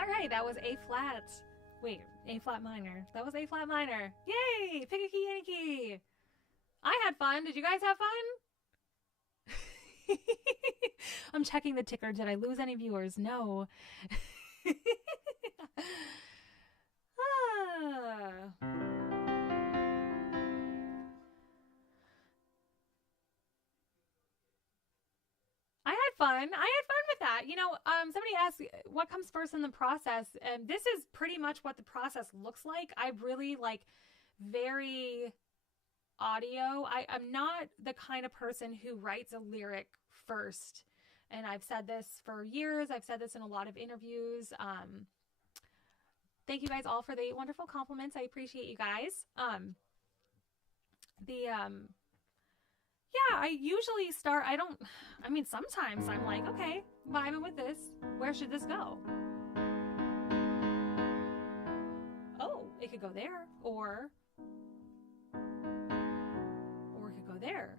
Alright, that was A flat. Wait, A flat minor. That was A flat minor. Yay! Pick a key, any key. I had fun. Did you guys have fun? I'm checking the ticker. Did I lose any viewers? No. I had fun. With that. You know, somebody asked what comes first in the process, and this is pretty much what the process looks like. I really like very audio. I'm not the kind of person who writes a lyric first, and I've said this for years. I've said this in a lot of interviews. Thank you guys all for the wonderful compliments. I appreciate you guys. Yeah, I usually start, sometimes I'm like, okay, vibing with this. Where should this go? Oh, it could go there, or it could go there.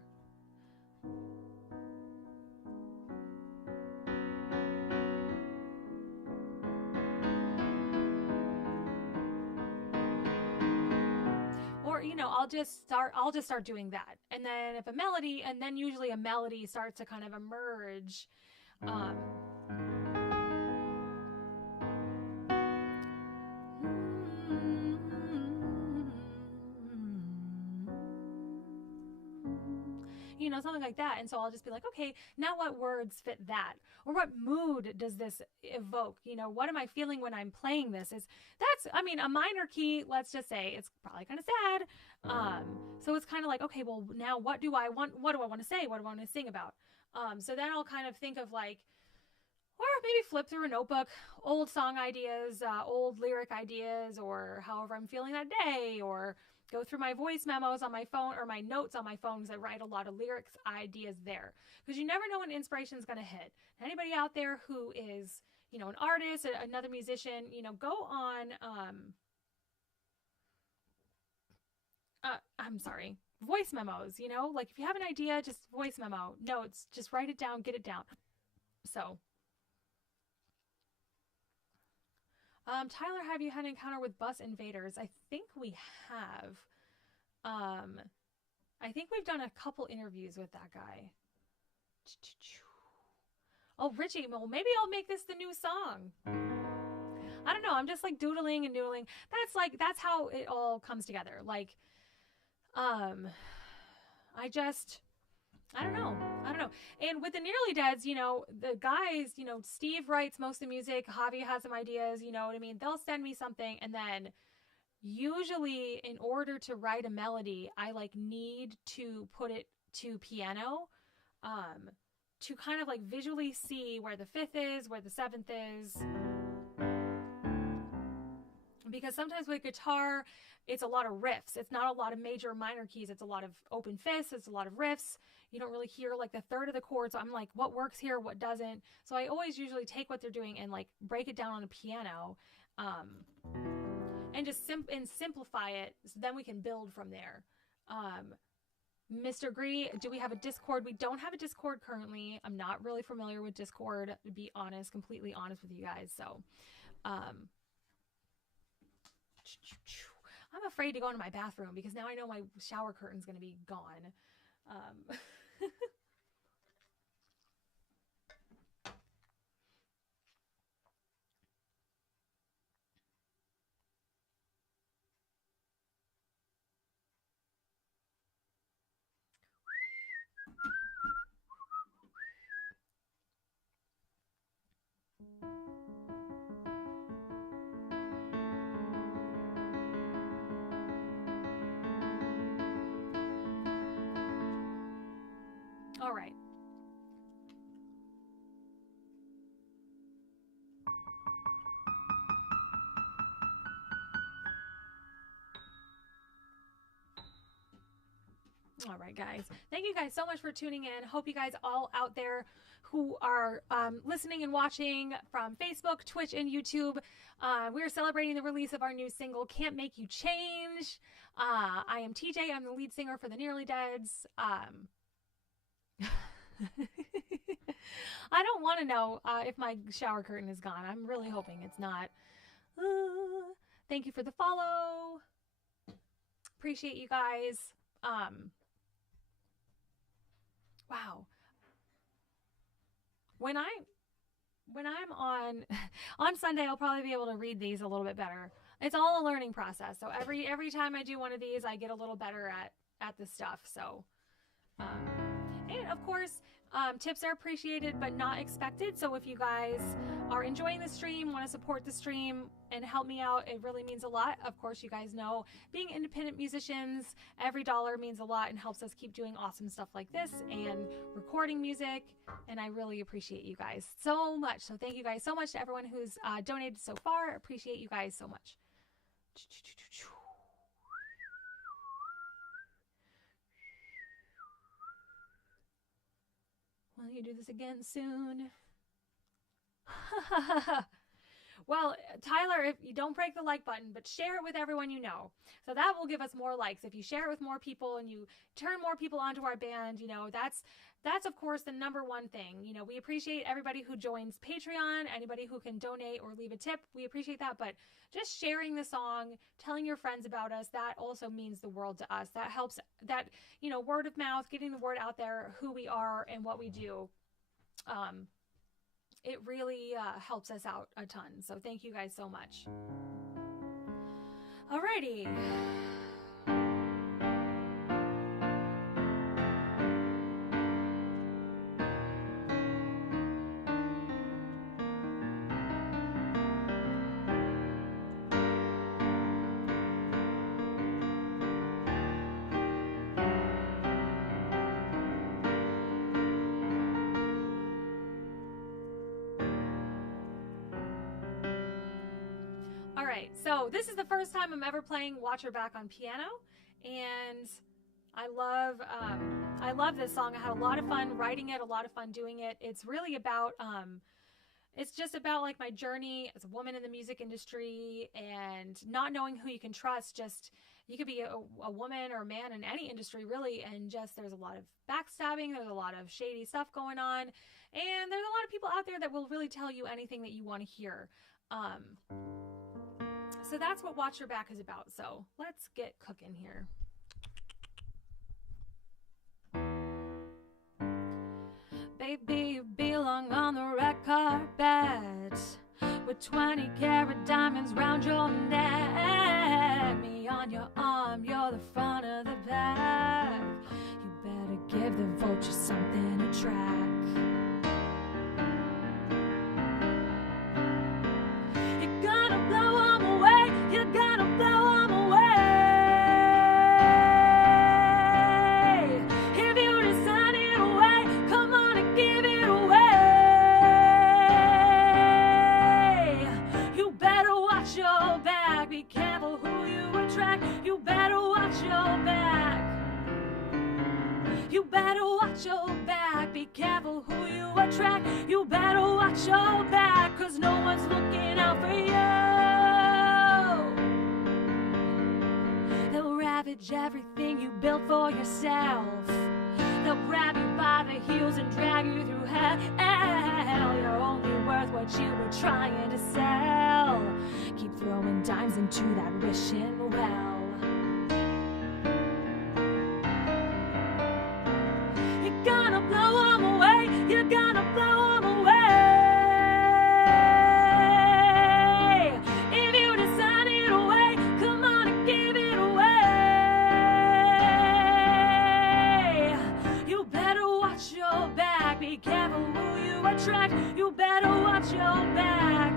Or, you know, I'll just start doing that. And then if a melody, and then usually a melody starts to kind of emerge. You know, something like that. And so I'll just be like, okay, now what words fit that? Or what mood does this evoke? You know, what am I feeling when I'm playing this? A minor key, let's just say, it's probably kind of sad. So it's kind of like, okay, well, now what do I want? What do I want to say? What do I want to sing about? So then I'll kind of think of like, or maybe flip through a notebook, old song ideas, old lyric ideas, or however I'm feeling that day, or go through my voice memos on my phone or my notes on my phone, because I write a lot of lyrics ideas there. Because you never know when inspiration is going to hit. Anybody out there who is, you know, an artist, another musician, you know, go on, voice memos, you know, like if you have an idea, just voice memo, notes, just write it down, get it down. So, Tyler, have you had an encounter with bus invaders? I think we have. I think we've done a couple interviews with that guy. Oh, Richie, well, maybe I'll make this the new song. I don't know. I'm just like doodling and doodling. That's how it all comes together. Like, I don't know. And with the Nearly Deads, you know, the guys, you know, Steve writes most of the music. Javi has some ideas, you know what I mean? They'll send me something, and then usually in order to write a melody, I like need to put it to piano, to kind of like visually see where the fifth is, where the seventh is. because sometimes with guitar, it's a lot of riffs. It's not a lot of major minor keys. It's a lot of open fifths. It's a lot of riffs. You don't really hear like the third of the chord. So I'm like, what works here? What doesn't? So I always usually take what they're doing and like break it down on a piano, and just simplify it. So then we can build from there. Mr. Gree, do we have a Discord? We don't have a Discord currently. I'm not really familiar with Discord, to be honest, completely honest with you guys. So, I'm afraid to go into my bathroom because now I know my shower curtain's going to be gone. All right. All right, guys. Thank you guys so much for tuning in. Hope you guys all out there who are listening and watching from Facebook, Twitch, and YouTube. We're celebrating the release of our new single, Can't Make You Change. I am TJ. I'm the lead singer for the Nearly Deads. I don't want to know if my shower curtain is gone. I'm really hoping it's not. Thank you for the follow. Appreciate you guys. Wow. When I'm on Sunday, I'll probably be able to read these a little bit better. It's all a learning process. So every time I do one of these, I get a little better at this stuff. So, and of course, tips are appreciated but not expected. So if you guys are enjoying the stream, want to support the stream and help me out, it really means a lot. Of course, you guys know being independent musicians, every dollar means a lot and helps us keep doing awesome stuff like this and recording music. And I really appreciate you guys so much. So thank you guys so much to everyone who's donated so far. Appreciate you guys so much. Will you do this again soon? Well, Tyler, if you don't break the like button, but share it with everyone you know. So that will give us more likes. If you share it with more people and you turn more people onto our band, you know, that's of course the number one thing. You know, we appreciate everybody who joins Patreon, anybody who can donate or leave a tip. We appreciate that, but just sharing the song, telling your friends about us, that also means the world to us. That helps, that, you know, word of mouth, getting the word out there, who we are and what we do. It really helps us out a ton. So thank you guys so much. Alrighty. So this is the first time I'm ever playing Watch Your Back on piano, and I love this song. I had a lot of fun writing it, a lot of fun doing it. It's really about, it's just about like my journey as a woman in the music industry and not knowing who you can trust. Just, you could be a woman or a man in any industry really, and just there's a lot of backstabbing, there's a lot of shady stuff going on, and there's a lot of people out there that will really tell you anything that you want to hear. So that's what Watch Your Back is about. So let's get cooking here. Baby, you belong on the red carpet with 20-carat diamonds round your neck. Me on your arm, you're the front of the pack. You better give the vultures something to track. You better watch your back, be careful who you attract. You better watch your back, 'cause no one's looking out for you. They'll ravage everything you built for yourself. They'll grab you by the heels and drag you through hell. You're only worth what you were trying to sell. Keep throwing dimes into that wishing well. You're gonna blow them away. You're gonna blow them away. If you decide it away, come on and give it away. You better watch your back. Be careful who you attract. You better watch your back.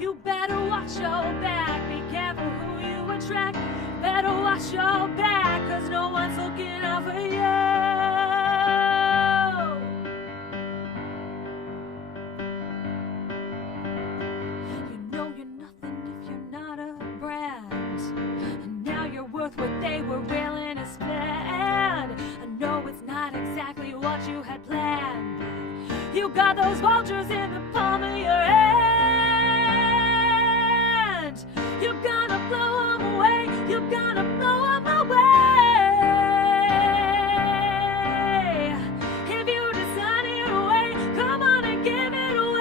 You better watch your back. Be careful who you attract. Better watch your back, 'cause no one's looking out for you. You know you're nothing if you're not a brand. And now you're worth what they were willing to spend. I know it's not exactly what you had planned, but you got those vultures in the palm of your hand. You're gonna blow them away. You're gonna blow them away. If you decide it away, come on and give it away.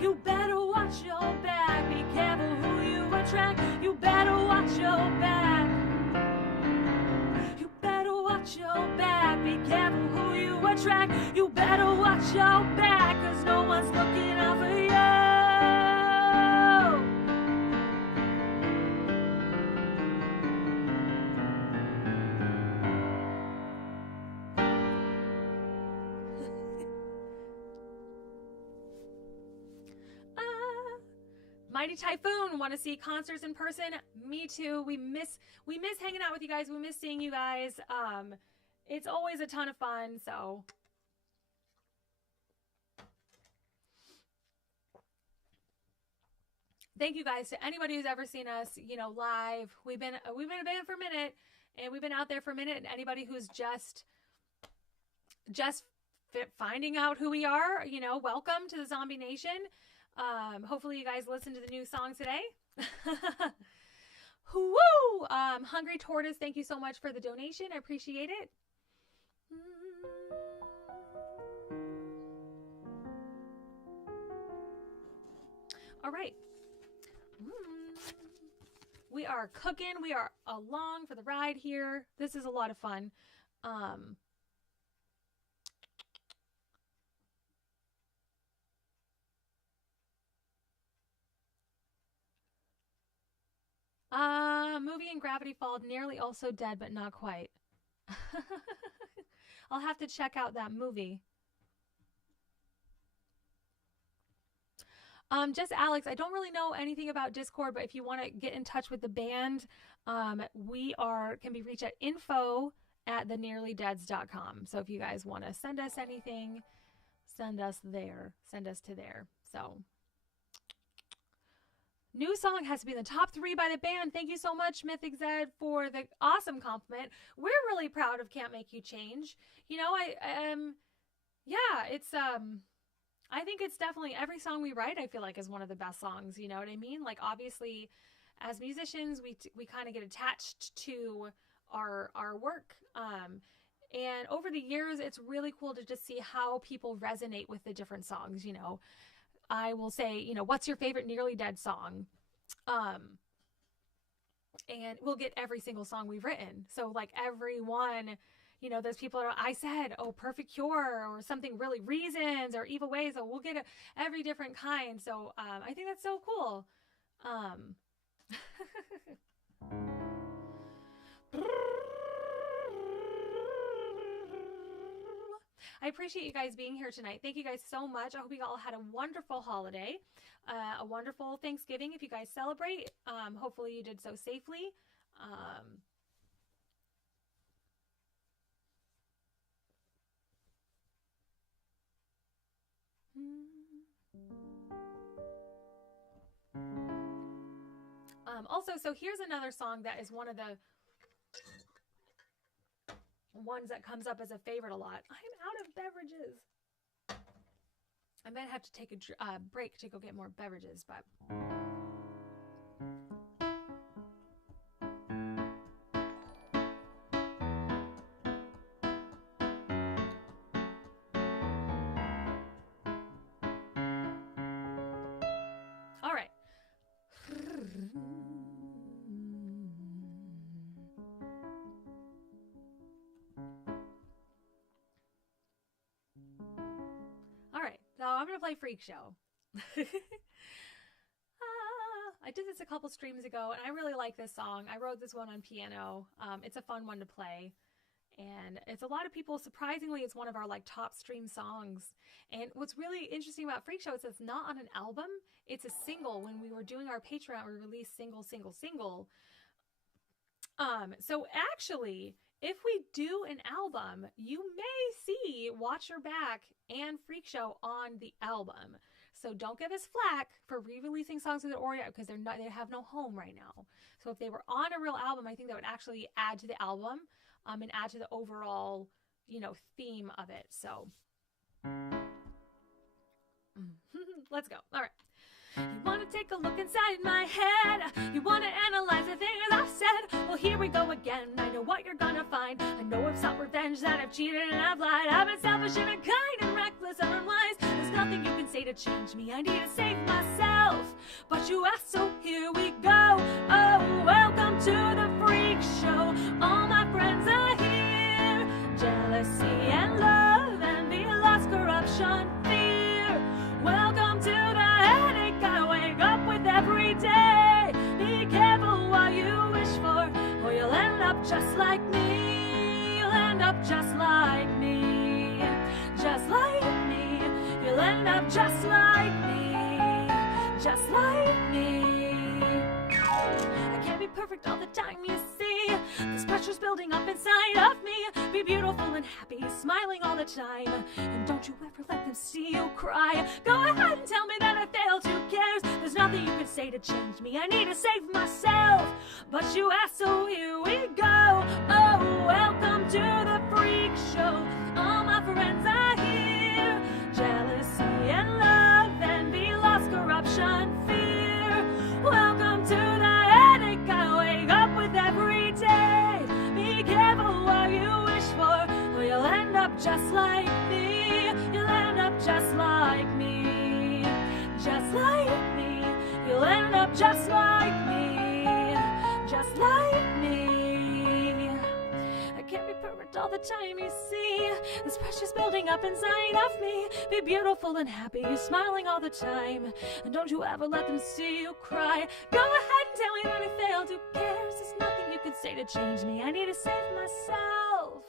You better watch your back. Be careful who you attract. You better watch your back. You better watch your back. Be careful who you attract. You better watch your back, 'cause no one's looking out for you. Mighty Typhoon, want to see concerts in person? Me too. We miss hanging out with you guys. We miss seeing you guys. It's always a ton of fun. So thank you guys to anybody who's ever seen us, live. We've been a band for a minute, and we've been out there for a minute. And anybody who's just finding out who we are, welcome to the Zombie Nation. Hopefully you guys listened to the new song today. Woo! Hungry Tortoise, thank you so much for the donation. I appreciate it. All right. We are cooking. We are along for the ride here. This is a lot of fun. Movie and Gravity Falls, nearly also dead, but not quite. I'll have to check out that movie. Just Alex, I don't really know anything about Discord, but if you want to get in touch with the band, we can be reached at info@thenearlydeads.com. So if you guys want to send us anything, send us to there. So new song has to be in the top 3 by the band. Thank you so much, Mythic Zed, for the awesome compliment. We're really proud of Can't Make You Change. I think it's definitely, every song we write, I feel like, is one of the best songs. You know what I mean? Like, obviously, as musicians, we kind of get attached to our work. And over the years, it's really cool to just see how people resonate with the different songs. I will say, what's your favorite Nearly Dead song? And we'll get every single song we've written. So like everyone, there's people that I said, Perfect Cure, or something really, Reasons, or Evil Ways. So we'll get every different kind. So I think that's so cool. I appreciate you guys being here tonight. Thank you guys so much. I hope you all had a wonderful holiday, a wonderful Thanksgiving if you guys celebrate. Hopefully you did so safely. Also, so here's another song that is one of the ones that comes up as a favorite a lot. I'm out of beverages. I might have to take a break to go get more beverages, but... All right. All right, so I'm gonna play Freak Show. I did this a couple streams ago, and I really like this song. I wrote this one on piano. It's a fun one to play, and it's a lot of people. Surprisingly, it's one of our like top stream songs. And what's really interesting about Freak Show is it's not on an album. It's a single. When we were doing our Patreon, we released single. So actually, if we do an album, you may see Watch Your Back and Freak Show on the album. So don't give us flack for re-releasing songs with the Oreo because they have no home right now. So if they were on a real album, I think that would actually add to the album and add to the overall, theme of it. So let's go. All right. You want to take a look inside my head. You want to analyze the things I've said. Well, here we go again. I know what you're gonna find. I know I've sought revenge, that I've cheated and I've lied. I've been selfish and unkind and reckless and unwise. There's nothing you can say to change me. I need to save myself. But you asked, so here we go. Oh, welcome to the Freak Show. All my friends are here. Jealousy and love, envy, lust, corruption, fear. Welcome to the headache I wake up with every day. Be careful what you wish for, or you'll end up just like me. You'll end up just like me. Just like me. You'll end up just like me. Just like me. I can't be perfect all the time, you see. This pressure's building up inside of me. Be beautiful and happy, smiling all the time. And don't you ever let them see you cry. Go ahead and tell me that I failed, who cares? There's nothing you can say to change me. I need to save myself. But you asked, so here we go. Oh, welcome to the Freak Show. All my friends are here. Jealousy and love, envy, lust, corruption, fear. Welcome to the headache I wake up with every day. Be careful what you wish for, or you'll end up just like me. You'll end up just like me. Just like me. You'll end up just like me. Just like me. I can't be perfect all the time, you see. This pressure's building up inside of me. Be beautiful and happy, smiling all the time. And don't you ever let them see you cry. Go ahead and tell me that I failed, who cares? There's nothing you can say to change me. I need to save myself.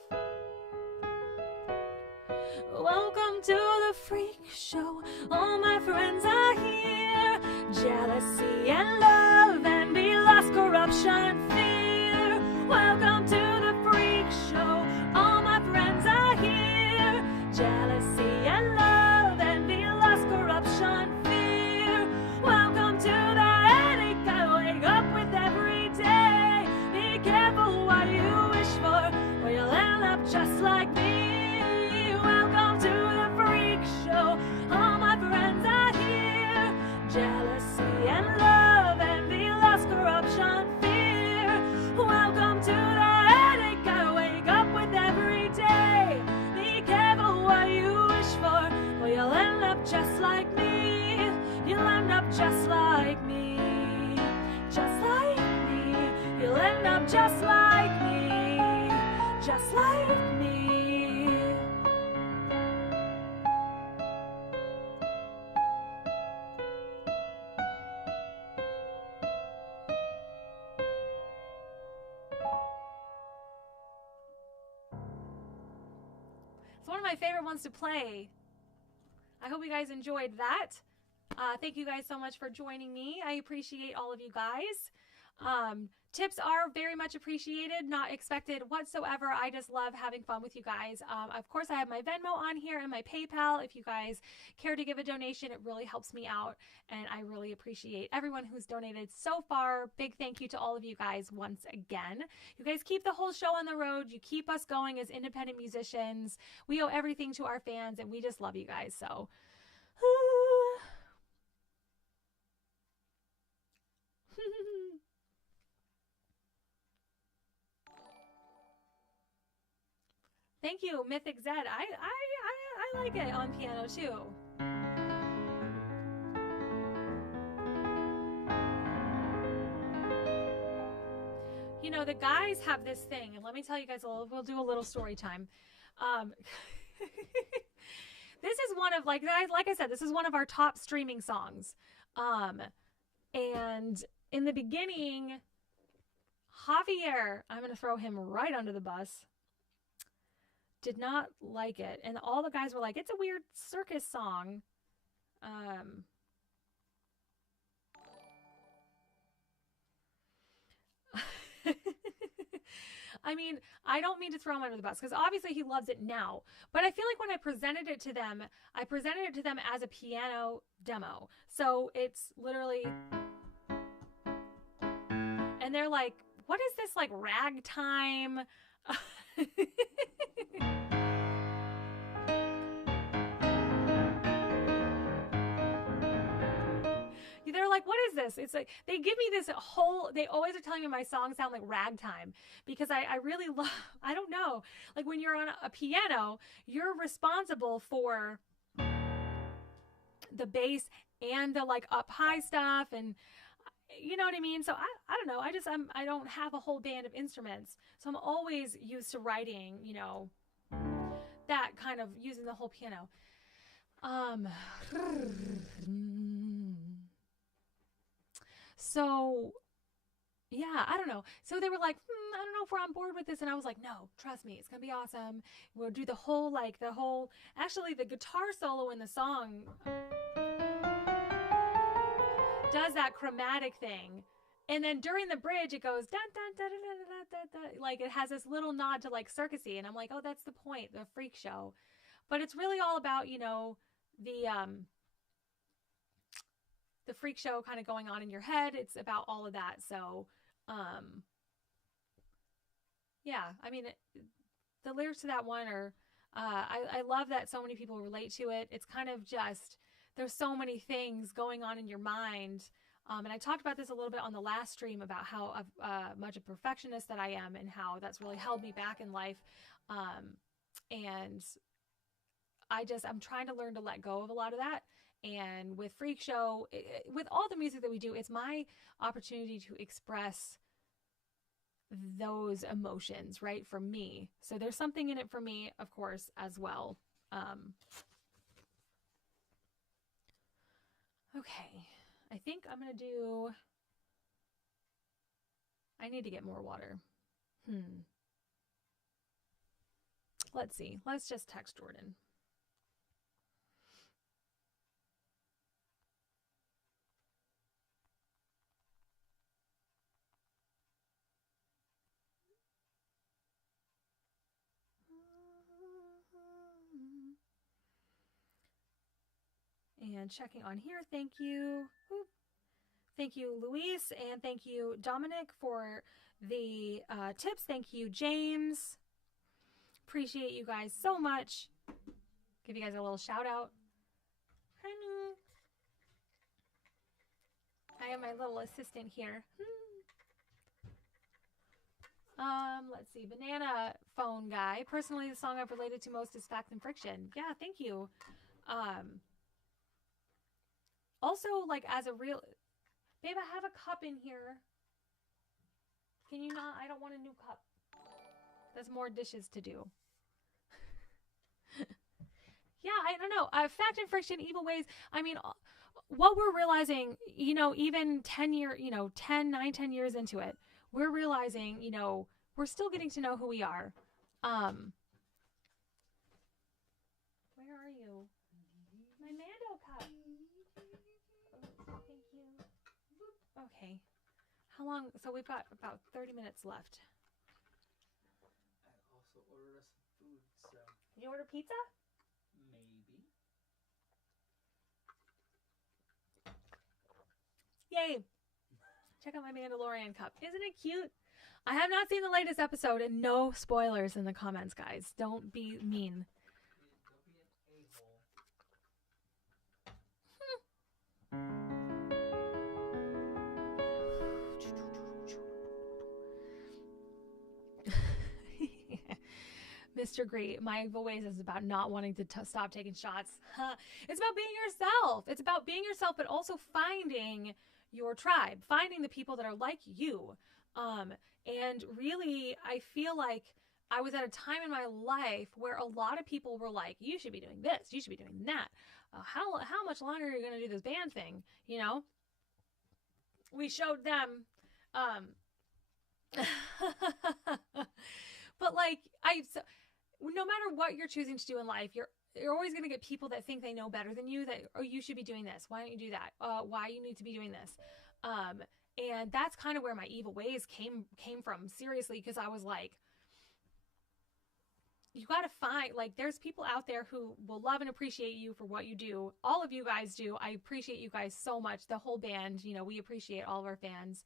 Welcome to the Freak Show. All my friends are here. Jealousy and love, envy, lust, corruption, fear. Welcome to the Freak Show. All my friends are here. Jealousy and love, envy, lust, corruption, fear. Welcome to the headache I wake up with every day. Be careful what you wish for, or you'll end up just like me. Welcome to the Freak Show. All my friends are here. Jealousy and love, envy, lust, corruption, fear. Welcome to the headache I wake up with every day. Be careful what you wish for, or you'll end up just like me. You'll end up just like me. Just like me. You'll end up just like me. Just like me. It's one of my favorite ones to play. I hope you guys enjoyed that. Thank you guys so much for joining me. I appreciate all of you guys. Tips are very much appreciated, not expected whatsoever. I just love having fun with you guys. Of course, I have my Venmo on here and my PayPal. If you guys care to give a donation, it really helps me out, and I really appreciate everyone who's donated so far. Big thank you to all of you guys once again. You guys keep the whole show on the road. You keep us going as independent musicians. We owe everything to our fans, and we just love you guys. So, thank you, Mythic Zed. I like it on piano too. You know, the guys have this thing, and let me tell you guys we'll do a little story time. This is one of, like I said, this is one of our top streaming songs. And in the beginning, Javier, I'm going to throw him right under the bus, did not like it. And all the guys were like, it's a weird circus song. I mean, I don't mean to throw him under the bus because obviously he loves it now. But I feel like when I presented it to them, I presented it to them as a piano demo. So it's literally... And they're like, what is this, like, ragtime? They're like, what is this? It's like, they give me this whole, they always are telling me my songs sound like ragtime because I really love, I don't know. Like when you're on a piano, you're responsible for the bass and the like up high stuff and you know what I mean? So I don't know. I don't have a whole band of instruments. So I'm always used to writing, you know, that kind of using the whole piano. So yeah, I don't know. So they were like, I don't know if we're on board with this. And I was like, no, trust me, it's going to be awesome. We'll do actually the guitar solo in the song does that chromatic thing. And then during the bridge, it goes, dun, dun, dun, dun, dun, dun, dun, dun. Like it has this little nod to like circusy. And I'm like, oh, that's the point, the freak show. But it's really all about, you know, the freak show kind of going on in your head. It's about all of that. So, yeah, I mean, the lyrics to that one are, I love that so many people relate to it. It's kind of just, there's so many things going on in your mind. And I talked about this a little bit on the last stream about how much a perfectionist that I am and how that's really held me back in life. And I'm trying to learn to let go of a lot of that. And with Freak Show, with all the music that we do, it's my opportunity to express those emotions, right? For me. So there's something in it for me, of course, as well. Okay. I think I'm going to do... I need to get more water. Let's see. Let's just text Jordan. And checking on here, thank you. Thank you, Luis, and thank you, Dominic, for the tips. Thank you, James. Appreciate you guys so much. Give you guys a little shout out. Honey. I have my little assistant here. Let's see. Banana phone guy. Personally, the song I've related to most is Fact and Friction. Yeah, thank you. Also, like, as a real... Babe, I have a cup in here. Can you not? I don't want a new cup. There's more dishes to do. Yeah, I don't know. Fact and Friction, Evil Ways. I mean, what we're realizing, you know, even 10 years into it, we're realizing, you know, we're still getting to know who we are. Where are you? My Mando cup. Oh, thank you. Okay. How long? So we've got about 30 minutes left. I also ordered us some food, so You order pizza? maybe. Yay! Check out my Mandalorian cup. Isn't it cute? I have not seen the latest episode, and no spoilers in the comments, guys. Don't be mean. Don't be an a-hole. Mr. Great, my evil ways is about not wanting to stop taking shots. It's about being yourself. It's about being yourself, but also finding your tribe, finding the people that are like you. And really, I feel like I was at a time in my life where a lot of people were like, you should be doing this, you should be doing that. How much longer are you going to do this band thing? You know, we showed them, but like, no matter what you're choosing to do in life, you're always going to get people that think they know better than you, that, oh, you should be doing this. Why don't you do that? Why you need to be doing this? And that's kind of where my evil ways came from, seriously, because I was like, you got to find, like, there's people out there who will love and appreciate you for what you do. All of you guys do. I appreciate you guys so much. The whole band, you know, we appreciate all of our fans.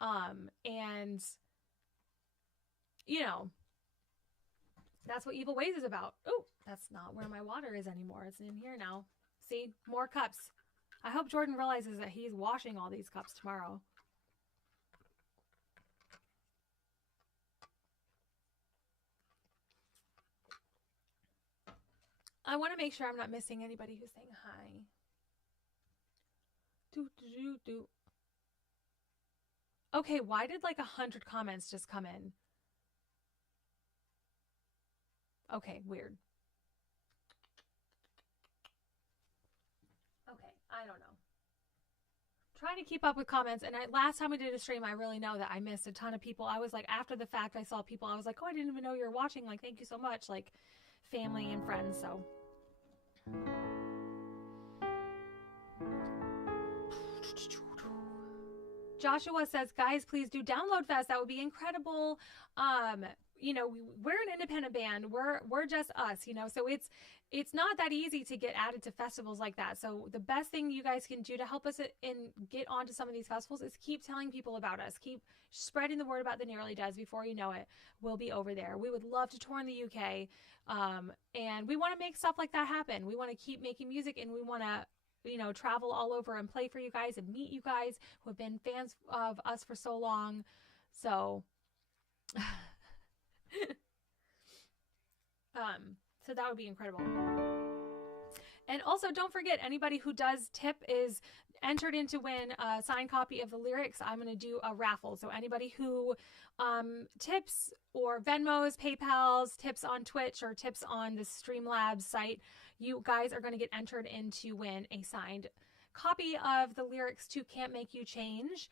And, you know, that's what Evil Ways is about. Oh, that's not where my water is anymore. It's in here now. See, more cups. I hope Jordan realizes that he's washing all these cups tomorrow. I want to make sure I'm not missing anybody who's saying hi. Okay, why did like 100 comments just come in? Okay, weird. Okay, I don't know. Trying to keep up with comments, and last time we did a stream, I really know that I missed a ton of people. I was like, after the fact, I saw people, I was like, oh, I didn't even know you were watching. Like, thank you so much. Like, family and friends, so. Joshua says, guys, please do Download Fest. That would be incredible. You know, we're an independent band. We're just us, you know, so it's not that easy to get added to festivals like that. So the best thing you guys can do to help us and get onto some of these festivals is keep telling people about us. Keep spreading the word about the Nearly Does. Before you know it, we'll be over there. We would love to tour in the UK. And we want to make stuff like that happen. We want to keep making music, and we want to, you know, travel all over and play for you guys and meet you guys who have been fans of us for so long. So, so that would be incredible. And also, don't forget, anybody who does tip is entered in to win a signed copy of the lyrics. I'm going to do a raffle. So anybody who tips or Venmos, PayPals, tips on Twitch, or tips on the Streamlabs site, you guys are going to get entered in to win a signed copy of the lyrics to Can't Make You Change.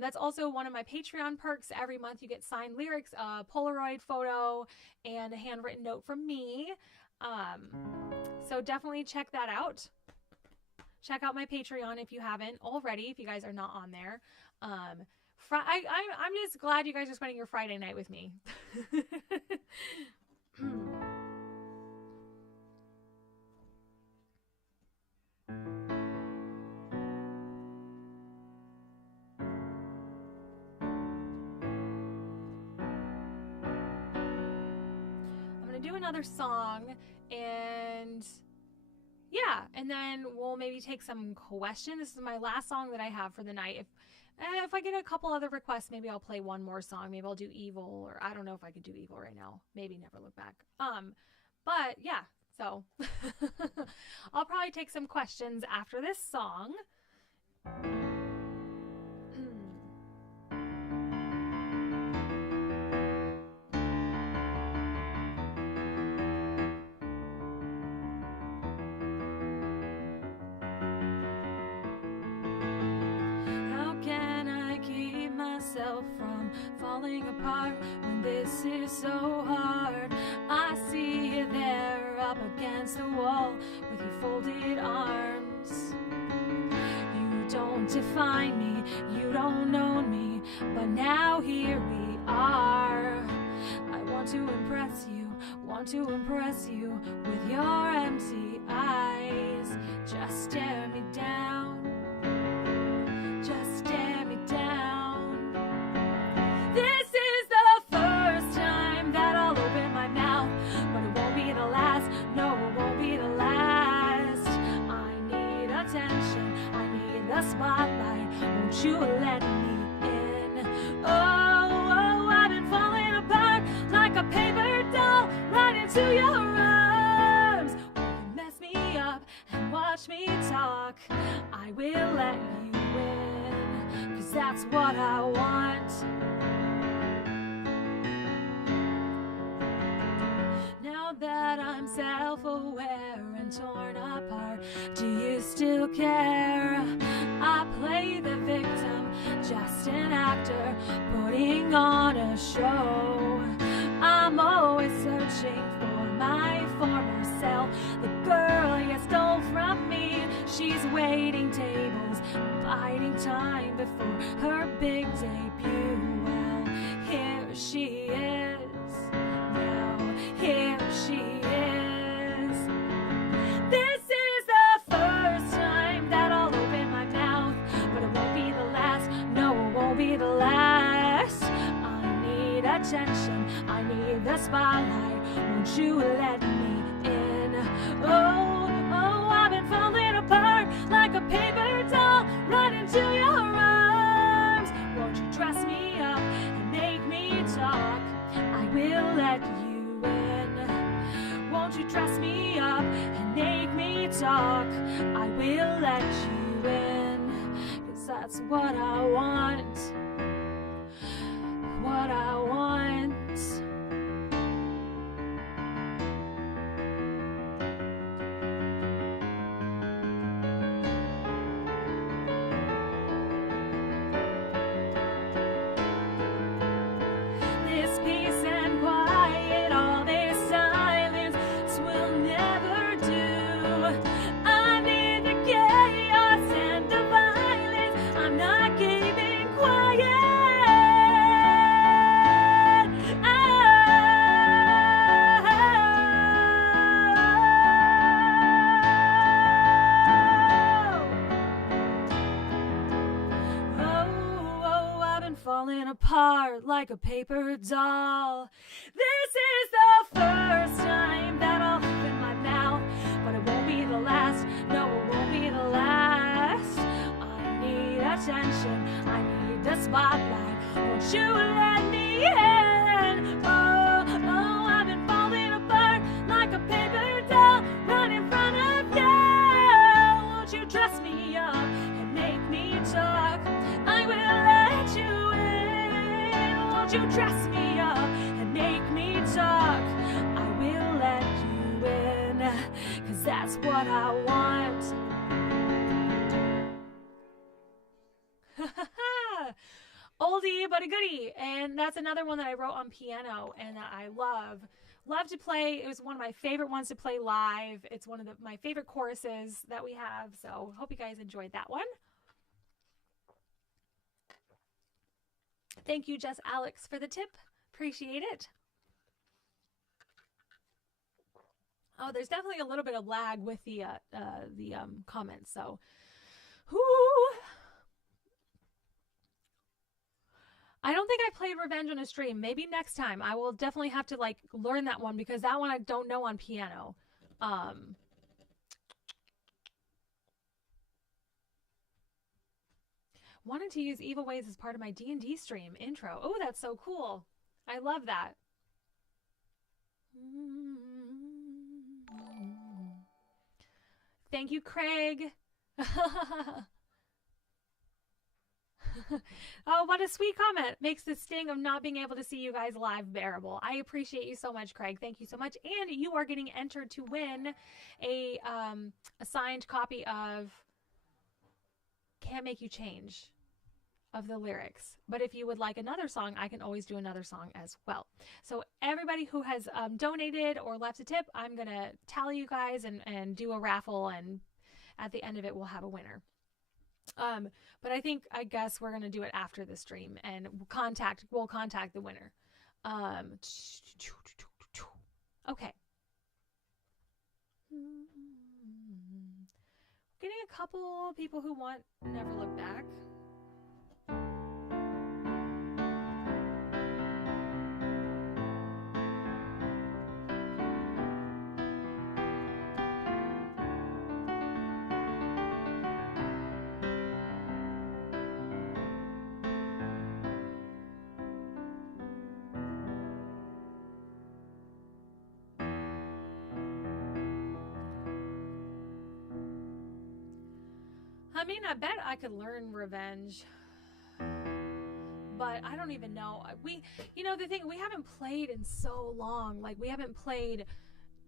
That's also one of my Patreon perks. Every month you get signed lyrics, a Polaroid photo, and a handwritten note from me. So definitely check that out. Check out my Patreon if you haven't already, if you guys are not on there. I'm just glad you guys are spending your Friday night with me. Do another song, and yeah, and then we'll maybe take some questions. This is my last song that I have for the night. If I get a couple other requests, maybe I'll play one more song. Maybe I'll do Evil, or I don't know if I could do Evil right now. Maybe Never Look Back. But yeah, so I'll probably take some questions after this song. From falling apart when this is so hard. I see you there up against the wall with your folded arms. You don't define me, you don't know me. but now here we are. I want to impress you with your empty eyes. Just stare me down, just stare me down. This is the first time that I'll open my mouth, but it won't be the last, no, it won't be the last. I need attention, I need the spotlight, won't you let me in? Oh, I've been falling apart like a paper doll, right into your arms. Will you mess me up and watch me talk? I will let you in, 'cause that's what I want. Now that I'm self-aware and torn apart, do you still care? I play the victim, just an actor, putting on a show. I'm always searching for my former self, the girl you stole from me. She's waiting tables, biding time before her big debut. Well, here she is, now here she is. This is the first time that I'll open my mouth, but it won't be the last, no, it won't be the last. I need attention, I need the spotlight, won't you let me in? Oh, I've been falling apart like a paper doll, right into your arms. Won't you dress me up and make me talk? I will let you in. Won't you dress me up and make me talk? I will let you in, 'cause that's what I want. What I want. This peace and quiet, all this silence will never do. I need the chaos and the violence. I'm not keeping quiet. Oh, I've been falling apart like a paper doll. This is the first time that I'll open my mouth, but it won't be the last, no, it won't be the last. I need attention, I need the spotlight, won't you let me in? Oh, I've been falling apart like a paper doll, right in front of you. Won't you dress me up and make me talk? I will let you in. Won't you dress me up and make me talk? I will let you in, 'cause that's what I want. Oldie but a goodie, and that's another one that I wrote on piano and that I love to play. It was one of my favorite ones to play live. It's one of my favorite choruses that we have, so hope you guys enjoyed that one. Thank you, Jess Alex, for the tip. Appreciate it. Oh, there's definitely a little bit of lag with the comments, so whoo. I don't think I played Revenge on a Stream. Maybe next time. I will definitely have to like learn that one, because that one I don't know on piano. Wanted to use Evil Ways as part of my D&D stream intro. Oh, that's so cool. I love that. Thank you, Craig. Oh, what a sweet comment. Makes the sting of not being able to see you guys live bearable. I appreciate you so much, Craig. Thank you so much. And you are getting entered to win a signed copy of Can't Make You Change, of the lyrics. But if you would like another song, I can always do another song as well. So everybody who has donated or left a tip, I'm going to tally you guys and do a raffle, and at the end of it, we'll have a winner. But I guess we're going to do it after the stream, and we'll contact the winner. Okay. Getting a couple people who want Never Look Back. I mean, I bet I could learn Revenge, but I don't even know. The thing, we haven't played in so long. Like, we haven't played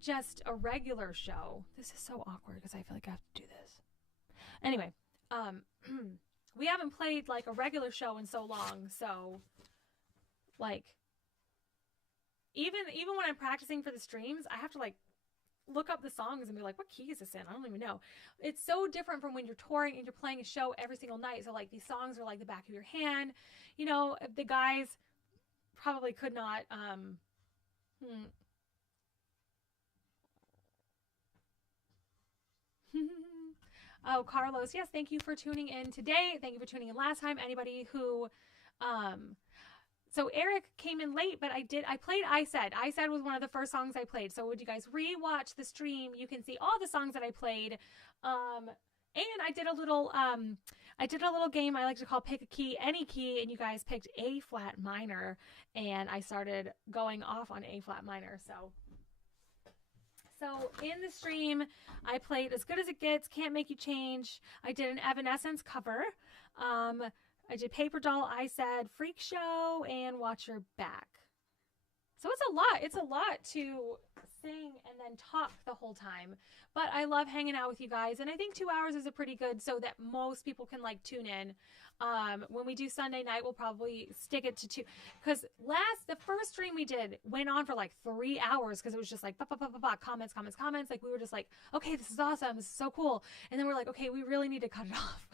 just a regular show. This is so awkward because I feel like I have to do this. Anyway, we haven't played like a regular show in so long. So, like, even when I'm practicing for the streams, I have to like look up the songs and be like, what key is this in? I don't even know. It's so different from when you're touring and you're playing a show every single night. So like these songs are like the back of your hand. You know, the guys probably could not Oh, Carlos, yes, thank you for tuning in today. Thank you for tuning in last time. Anybody who so Eric came in late, but I played I Said. I Said was one of the first songs I played. So would you guys rewatch the stream? You can see all the songs that I played. And I did a little game I like to call Pick a Key, Any Key, and you guys picked A flat minor, and I started going off on A flat minor. So in the stream, I played As Good as It Gets, Can't Make You Change. I did an Evanescence cover. I did Paper Doll, I Said, Freak Show, and Watch Your Back. So it's a lot. It's a lot to sing and then talk the whole time. But I love hanging out with you guys. And I think 2 hours is a pretty good so that most people can like tune in. When we do Sunday night, we'll probably stick it to 2. Because the first stream we did went on for like 3 hours because it was just like comments. Like we were just like, okay, this is awesome. This is so cool. And then we're like, okay, we really need to cut it off.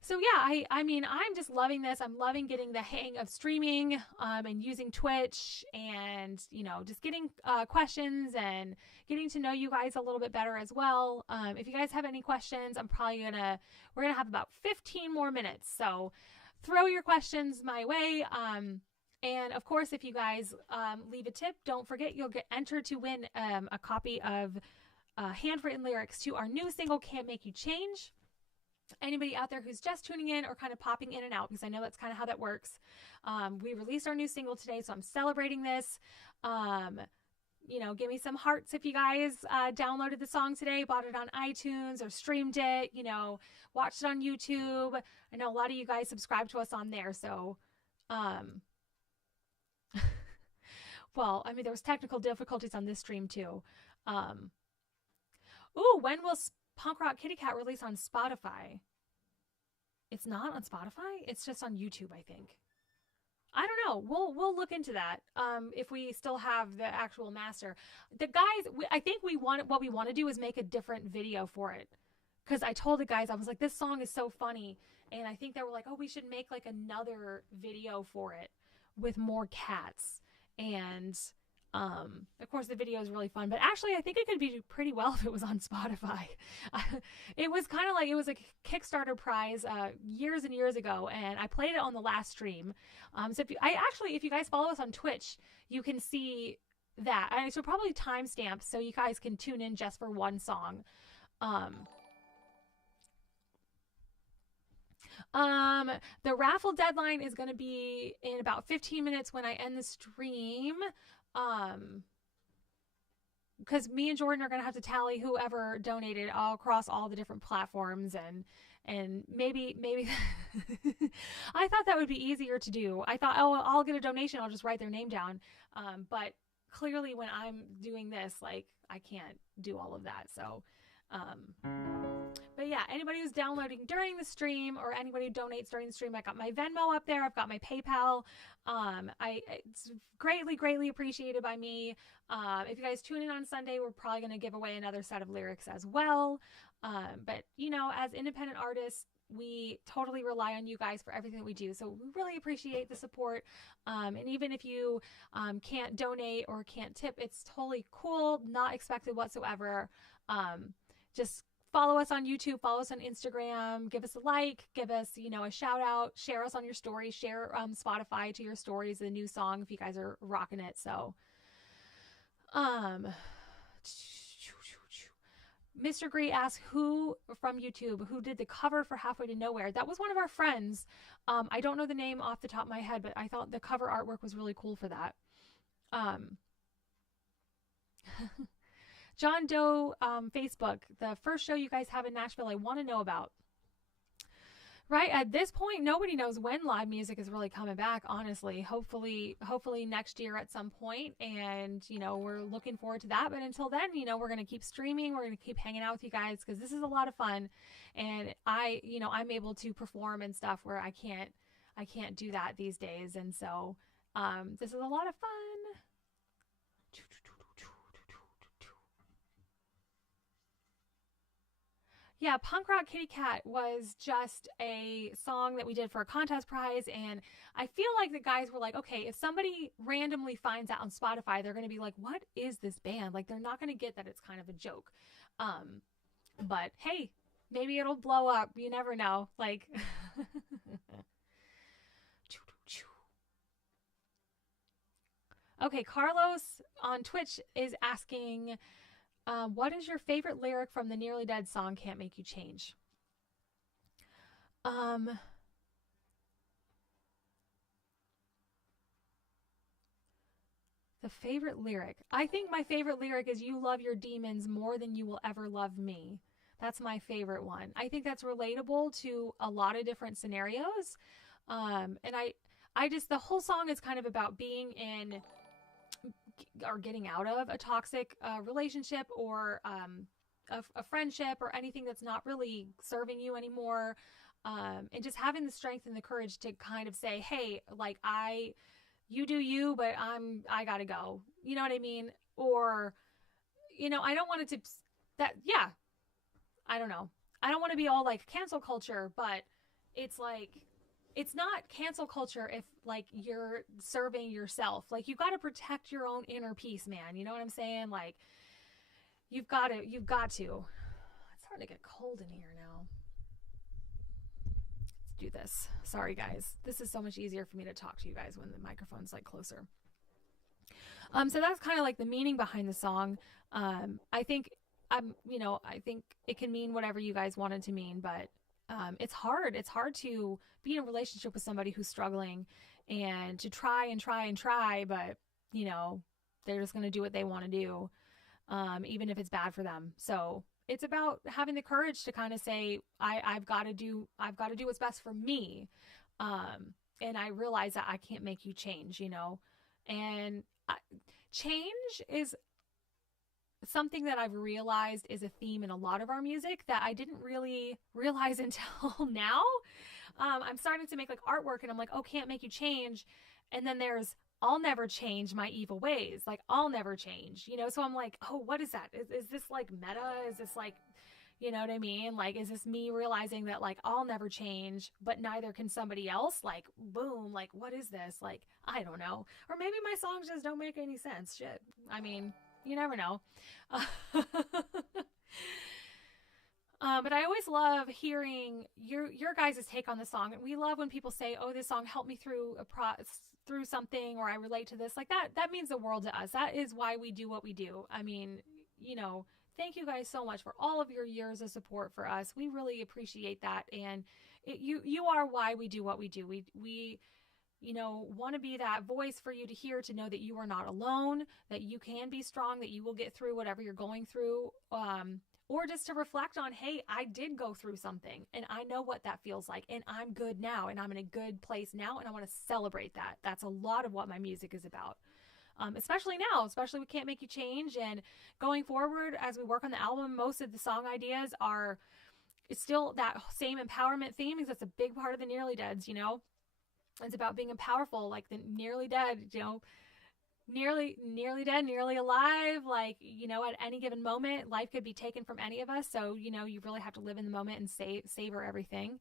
So yeah, I mean, I'm just loving this. I'm loving getting the hang of streaming and using Twitch and, just getting questions and getting to know you guys a little bit better as well. If you guys have any questions, we're going to have about 15 more minutes. So throw your questions my way. And of course, if you guys leave a tip, don't forget you'll get entered to win a copy of handwritten lyrics to our new single, Can't Make You Change. Anybody out there who's just tuning in or kind of popping in and out, because I know that's kind of how that works. We released our new single today, so I'm celebrating this. Give me some hearts if you guys downloaded the song today, bought it on iTunes or streamed it, watched it on YouTube. I know a lot of you guys subscribe to us on there, so well, I mean, there was technical difficulties on this stream too. When will Punk Rock Kitty Cat release on Spotify? It's not on Spotify. It's just on YouTube, I think. I don't know. We'll look into that. If we still have the actual master, the guys, I think what we want to do is make a different video for it. Cause I told the guys, I was like, this song is so funny. And I think they were like, oh, we should make like another video for it with more cats. And, of course the video is really fun, but actually I think it could be pretty well if it was on Spotify. It was kind of like, it was a Kickstarter prize, years and years ago. And I played it on the last stream. So if you guys follow us on Twitch, you can see that. I should probably timestamp so you guys can tune in just for one song. The raffle deadline is going to be in about 15 minutes when I end the stream. Because me and Jordan are going to have to tally whoever donated all across all the different platforms and maybe I thought that would be easier to do. I thought, oh, I'll get a donation. I'll just write their name down. But clearly when I'm doing this, like I can't do all of that. So, But yeah, anybody who's downloading during the stream or anybody who donates during the stream, I got my Venmo up there. I've got my PayPal. It's greatly appreciated by me. If you guys tune in on Sunday, we're probably going to give away another set of lyrics as well. But you know, as independent artists, we totally rely on you guys for everything that we do. So we really appreciate the support. And even if you can't donate or can't tip, it's totally cool, not expected whatsoever. Just follow us on YouTube, follow us on Instagram, give us a like, give us, you know, a shout out, share us on your stories, share Spotify to your stories, the new song if you guys are rocking it. So, Mr. Gree asks who from YouTube, who did the cover for Halfway to Nowhere. That was one of our friends. I don't know the name off the top of my head, but I thought the cover artwork was really cool for that. John Doe, Facebook, the first show you guys have in Nashville, I want to know about. Right at this point, nobody knows when live music is really coming back, honestly. Hopefully next year at some point, and, you know, we're looking forward to that. But until then, you know, we're going to keep streaming. We're going to keep hanging out with you guys because this is a lot of fun. And I'm able to perform and stuff where I can't do that these days. And so this is a lot of fun. Yeah, Punk Rock Kitty Cat was just a song that we did for a contest prize, and I feel like the guys were like, okay, if somebody randomly finds out on Spotify, they're going to be like, what is this band? Like, they're not going to get that it's kind of a joke. But hey, maybe it'll blow up. You never know. Like, okay, Carlos on Twitch is asking, what is your favorite lyric from the Nearly Dead song, Can't Make You Change? The favorite lyric. I think my favorite lyric is you love your demons more than you will ever love me. That's my favorite one. I think that's relatable to a lot of different scenarios. And I just, the whole song is kind of about being in or getting out of a toxic relationship or a friendship or anything that's not really serving you anymore, and just having the strength and the courage to kind of say, hey, like, you do you, but I gotta go, you know what I mean? Or, you know, I don't want it to I don't know, I don't want to be all like cancel culture, but it's like, it's not cancel culture if, like, you're serving yourself. Like, you got to protect your own inner peace, man. You know what I'm saying? Like, you've got to. It's starting to get cold in here now. Let's do this. Sorry, guys. This is so much easier for me to talk to you guys when the microphone's, like, closer. So that's kind of like the meaning behind the song. I think it can mean whatever you guys want it to mean, but it's hard. It's hard to be in a relationship with somebody who's struggling and to try, but, you know, they're just going to do what they want to do, even if it's bad for them. So it's about having the courage to kind of say, I've got to do what's best for me. And I realize that I can't make you change, you know, and change is something that I've realized is a theme in a lot of our music that I didn't really realize until now. I'm starting to make like artwork and I'm like, oh, can't make you change. And then there's, I'll never change my evil ways. Like, I'll never change, you know? So I'm like, oh, what is that? Is this like meta? Is this like, you know what I mean? Like, is this me realizing that like, I'll never change, but neither can somebody else? Like, boom, like, what is this? Like, I don't know. Or maybe my songs just don't make any sense. Shit. I mean, you never know. But I always love hearing your guys' take on the song. We love when people say, oh, this song helped me through through something, or I relate to this. Like, that means the world to us. That is why we do what we do. I mean, you know, thank you guys so much for all of your years of support for us. We really appreciate that. And you are why we do what we do. We you know, want to be that voice for you to hear, to know that you are not alone, that you can be strong, that you will get through whatever you're going through, or just to reflect on, hey, I did go through something and I know what that feels like, and I'm good now, and I'm in a good place now, and I want to celebrate that. That's a lot of what my music is about. Especially now, especially We Can't Make You Change, and going forward as we work on the album, most of the song ideas are it's still that same empowerment theme, because that's a big part of the Nearly Deads, you know? It's about being powerful, like the nearly dead, you know, nearly dead, nearly alive. Like, you know, at any given moment, life could be taken from any of us. So, you know, you really have to live in the moment and savor everything.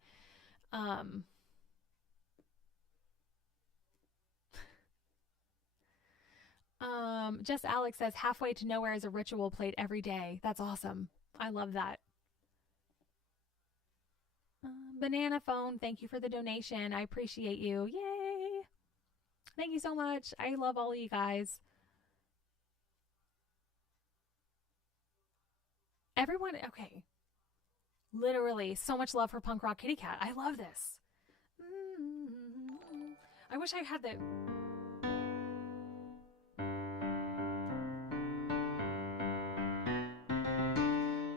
Just Alex says, Halfway to Nowhere is a ritual played every day. That's awesome. I love that. Banana Phone, thank you for the donation. I appreciate you. Yay! Thank you so much. I love all of you guys. Everyone, okay. Literally, so much love for Punk Rock Kitty Cat. I love this. I wish I had the...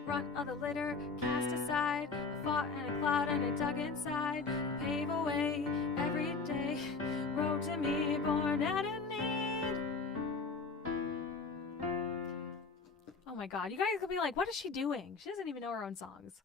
Run of the litter, cast aside, a thought and a cloud and a dug inside, pave away every day, road to me, born out of need. Oh my God, you guys could be like, what is she doing? She doesn't even know her own songs.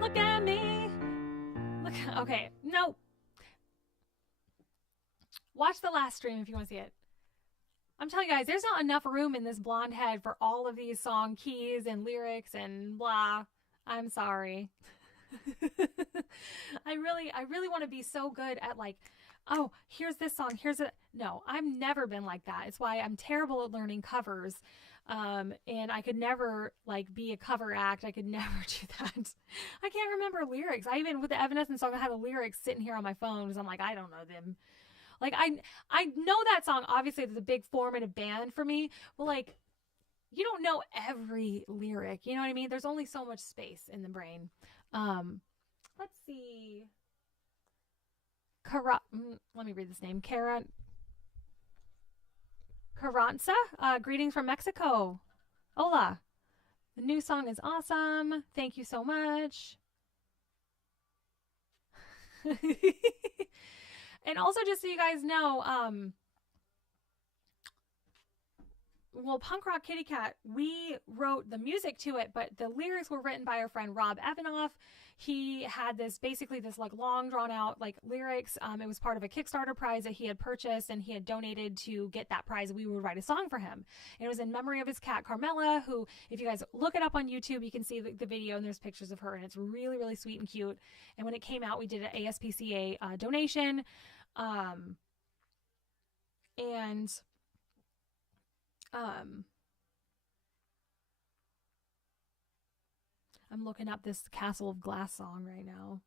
Look at me. Look. Okay. No. Watch the last stream if you want to see it. I'm telling you guys, there's not enough room in this blonde head for all of these song keys and lyrics and blah. I'm sorry. I really want to be so good at like, oh, here's this song. Here's it. No, I've never been like that. It's why I'm terrible at learning covers. And I could never like be a cover act. I could never do that. I can't remember lyrics. I even with the Evanescence song, I have the lyrics sitting here on my phone because I'm like, I don't know them. Like I know that song. Obviously, it's a big formative band for me. But like, you don't know every lyric. You know what I mean? There's only so much space in the brain. Let's see. Let me read this name. Carranza, greetings from Mexico. Hola. The new song is awesome. Thank you so much. And also, just so you guys know, well, Punk Rock Kitty Cat, we wrote the music to it, but the lyrics were written by our friend Rob Evanoff. He had this like long drawn out like lyrics. It was part of a Kickstarter prize that he had purchased and he had donated to get that prize. We would write a song for him. And it was in memory of his cat, Carmela, who, if you guys look it up on YouTube, you can see the video and there's pictures of her and it's really, really sweet and cute. And when it came out, we did an ASPCA donation. I'm looking up this Castle of Glass song right now.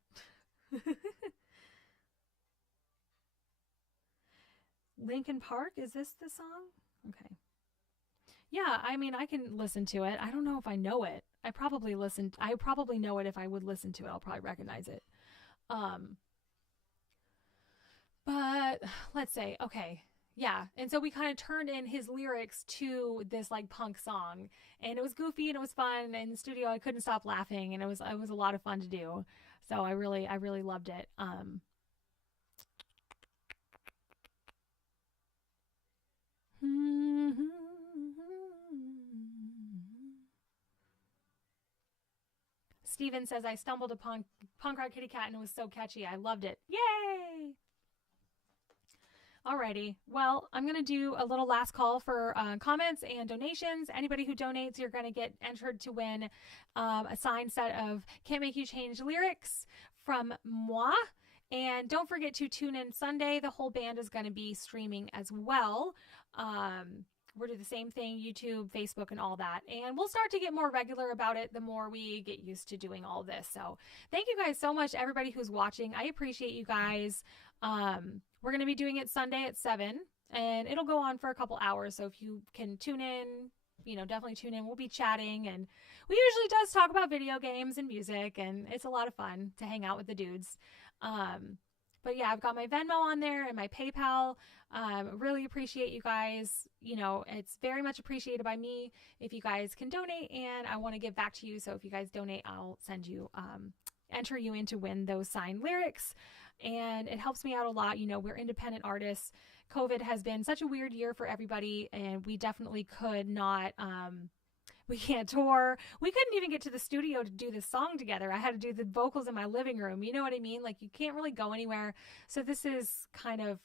Linkin Park, is this the song? Okay. Yeah, I mean, I can listen to it. I don't know if I know it. I probably know it if I would listen to it. I'll probably recognize it. But let's say, okay. Yeah. And so we kind of turned in his lyrics to this like punk song and it was goofy and it was fun. In the studio, I couldn't stop laughing and it was a lot of fun to do. So I really loved it. Steven says, I stumbled upon Punk Rock Kitty Cat and it was so catchy. I loved it. Yay! Alrighty. Well, I'm going to do a little last call for comments and donations. Anybody who donates, you're going to get entered to win a signed set of Can't Make You Change lyrics from moi. And don't forget to tune in Sunday. The whole band is going to be streaming as well. we'll do the same thing, YouTube, Facebook, and all that. And we'll start to get more regular about it the more we get used to doing all this. So thank you guys so much, everybody who's watching. I appreciate you guys. We're going to be doing it Sunday at 7, and it'll go on for a couple hours. So if you can tune in, definitely tune in. We'll be chatting, and we usually does talk about video games and music, and it's a lot of fun to hang out with the dudes. But yeah, I've got my Venmo on there and my PayPal. Really appreciate you guys. It's very much appreciated by me if you guys can donate, and I want to give back to you. So if you guys donate, I'll send you, enter you in to win those signed lyrics. And it helps me out a lot. We're independent artists. COVID has been such a weird year for everybody, and we definitely could not, we can't tour. We couldn't even get to the studio to do this song together. I had to do the vocals in my living room. You know what I mean? Like, you can't really go anywhere. So this is kind of,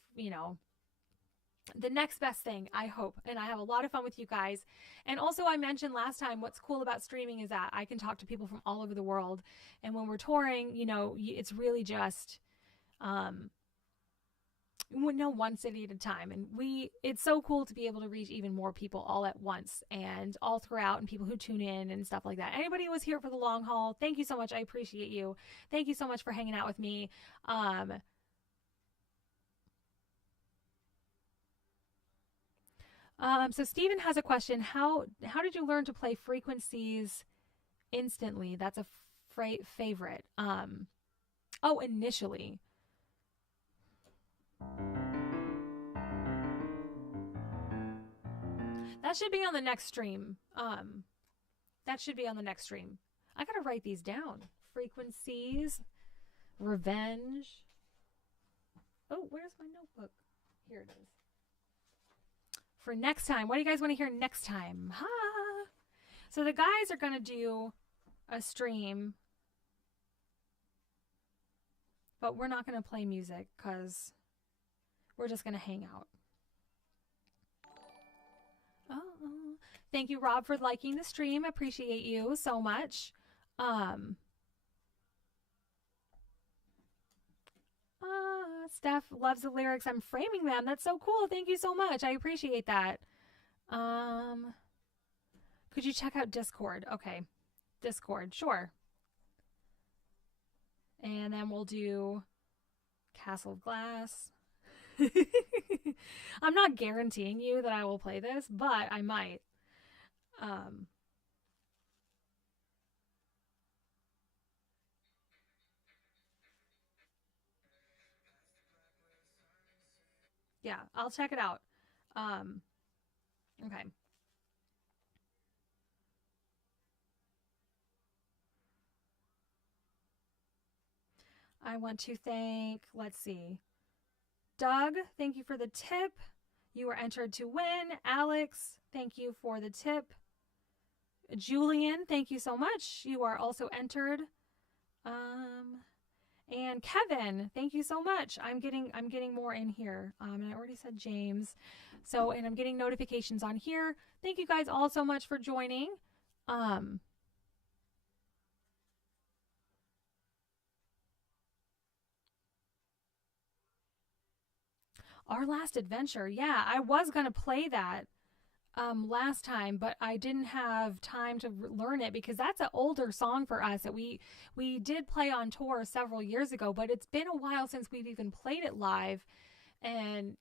the next best thing, I hope. And I have a lot of fun with you guys. And also, I mentioned last time, what's cool about streaming is that I can talk to people from all over the world. And when we're touring, it's really just, one city at a time. And it's so cool to be able to reach even more people all at once and all throughout, and people who tune in and stuff like that. Anybody who was here for the long haul, thank you so much. I appreciate you. Thank you so much for hanging out with me. So Steven has a question. How did you learn to play frequencies instantly? That's a favorite. Initially. That should be on the next stream. I gotta write these down. Frequencies, revenge. Oh, where's my notebook? Here it is. For next time. What do you guys want to hear next time? So the guys are gonna do a stream, but we're not gonna play music because we're just gonna hang out. Thank you, Rob, for liking the stream. Appreciate you so much. Steph loves the lyrics. I'm framing them. That's so cool. Thank you so much. I appreciate that. Could you check out Discord? Okay. Discord. Sure. And then we'll do Castle of Glass. I'm not guaranteeing you that I will play this, but I might. Yeah, I'll check it out. Okay. I want to thank, let's see, Doug, thank you for the tip. You were entered to win. Alex, thank you for the tip. Julian, thank you so much. You are also entered. And Kevin, thank you so much. I'm getting more in here. And I already said James. So, and I'm getting notifications on here. Thank you guys all so much for joining. Our Last Adventure. Yeah, I was going to play that last time, but I didn't have time to learn it because that's an older song for us that we did play on tour several years ago, but it's been a while since we've even played it live. And,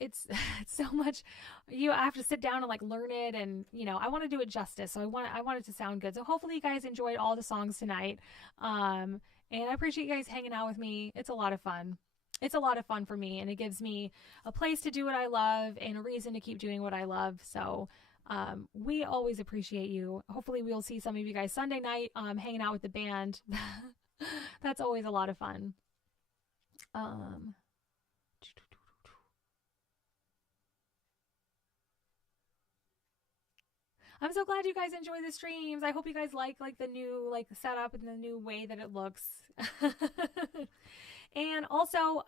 it's so much, you have to sit down and like learn it, and I want to do it justice, so I want it to sound good. So hopefully you guys enjoyed all the songs tonight, and I appreciate you guys hanging out with me. It's a lot of fun. It's a lot of fun for me, and it gives me a place to do what I love and a reason to keep doing what I love. So we always appreciate you. Hopefully we'll see some of you guys Sunday night hanging out with the band. That's always a lot of fun. I'm so glad you guys enjoy the streams. I hope you guys like the new setup and the new way that it looks. And also,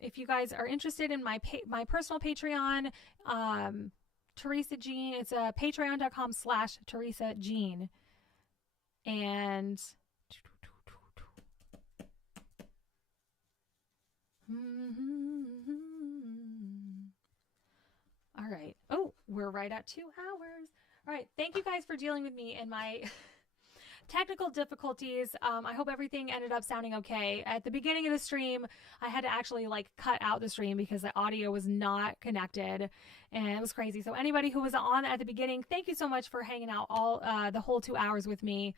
if you guys are interested in my personal Patreon, Teresa Jean, it's patreon.com/Teresa Jean. And All right. Oh, we're right at 2 hours. All right. Thank you guys for dealing with me and my technical difficulties. I hope everything ended up sounding okay. At the beginning of the stream, I had to actually like cut out the stream because the audio was not connected, and it was crazy. So anybody who was on at the beginning, thank you so much for hanging out all the whole 2 hours with me.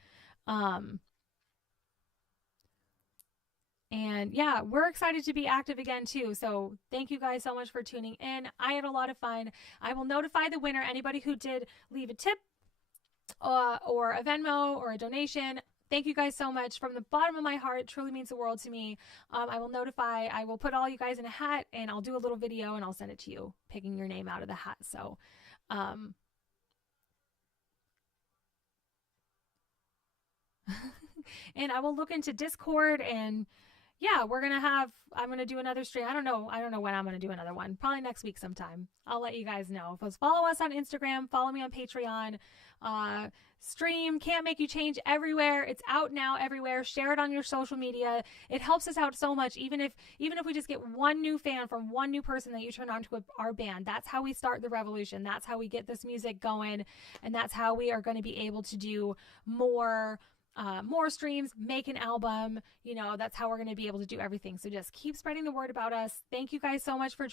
And yeah, we're excited to be active again too. So thank you guys so much for tuning in. I had a lot of fun. I will notify the winner. Anybody who did leave a tip or a Venmo or a donation, thank you guys so much from the bottom of my heart. It truly means the world to me. I will put all you guys in a hat, and I'll do a little video and I'll send it to you, picking your name out of the hat. So, and I will look into Discord, and yeah, I'm going to do another stream. I don't know when I'm going to do another one. Probably next week sometime. I'll let you guys know. Follow us on Instagram. Follow me on Patreon. Stream Can't Make You Change everywhere. It's out now everywhere. Share it on your social media. It helps us out so much. Even if we just get one new fan from one new person that you turn on to our band, that's how we start the revolution. That's how we get this music going. And that's how we are going to be able to do more streams, make an album. That's how we're going to be able to do everything. So just keep spreading the word about us. Thank you guys so much for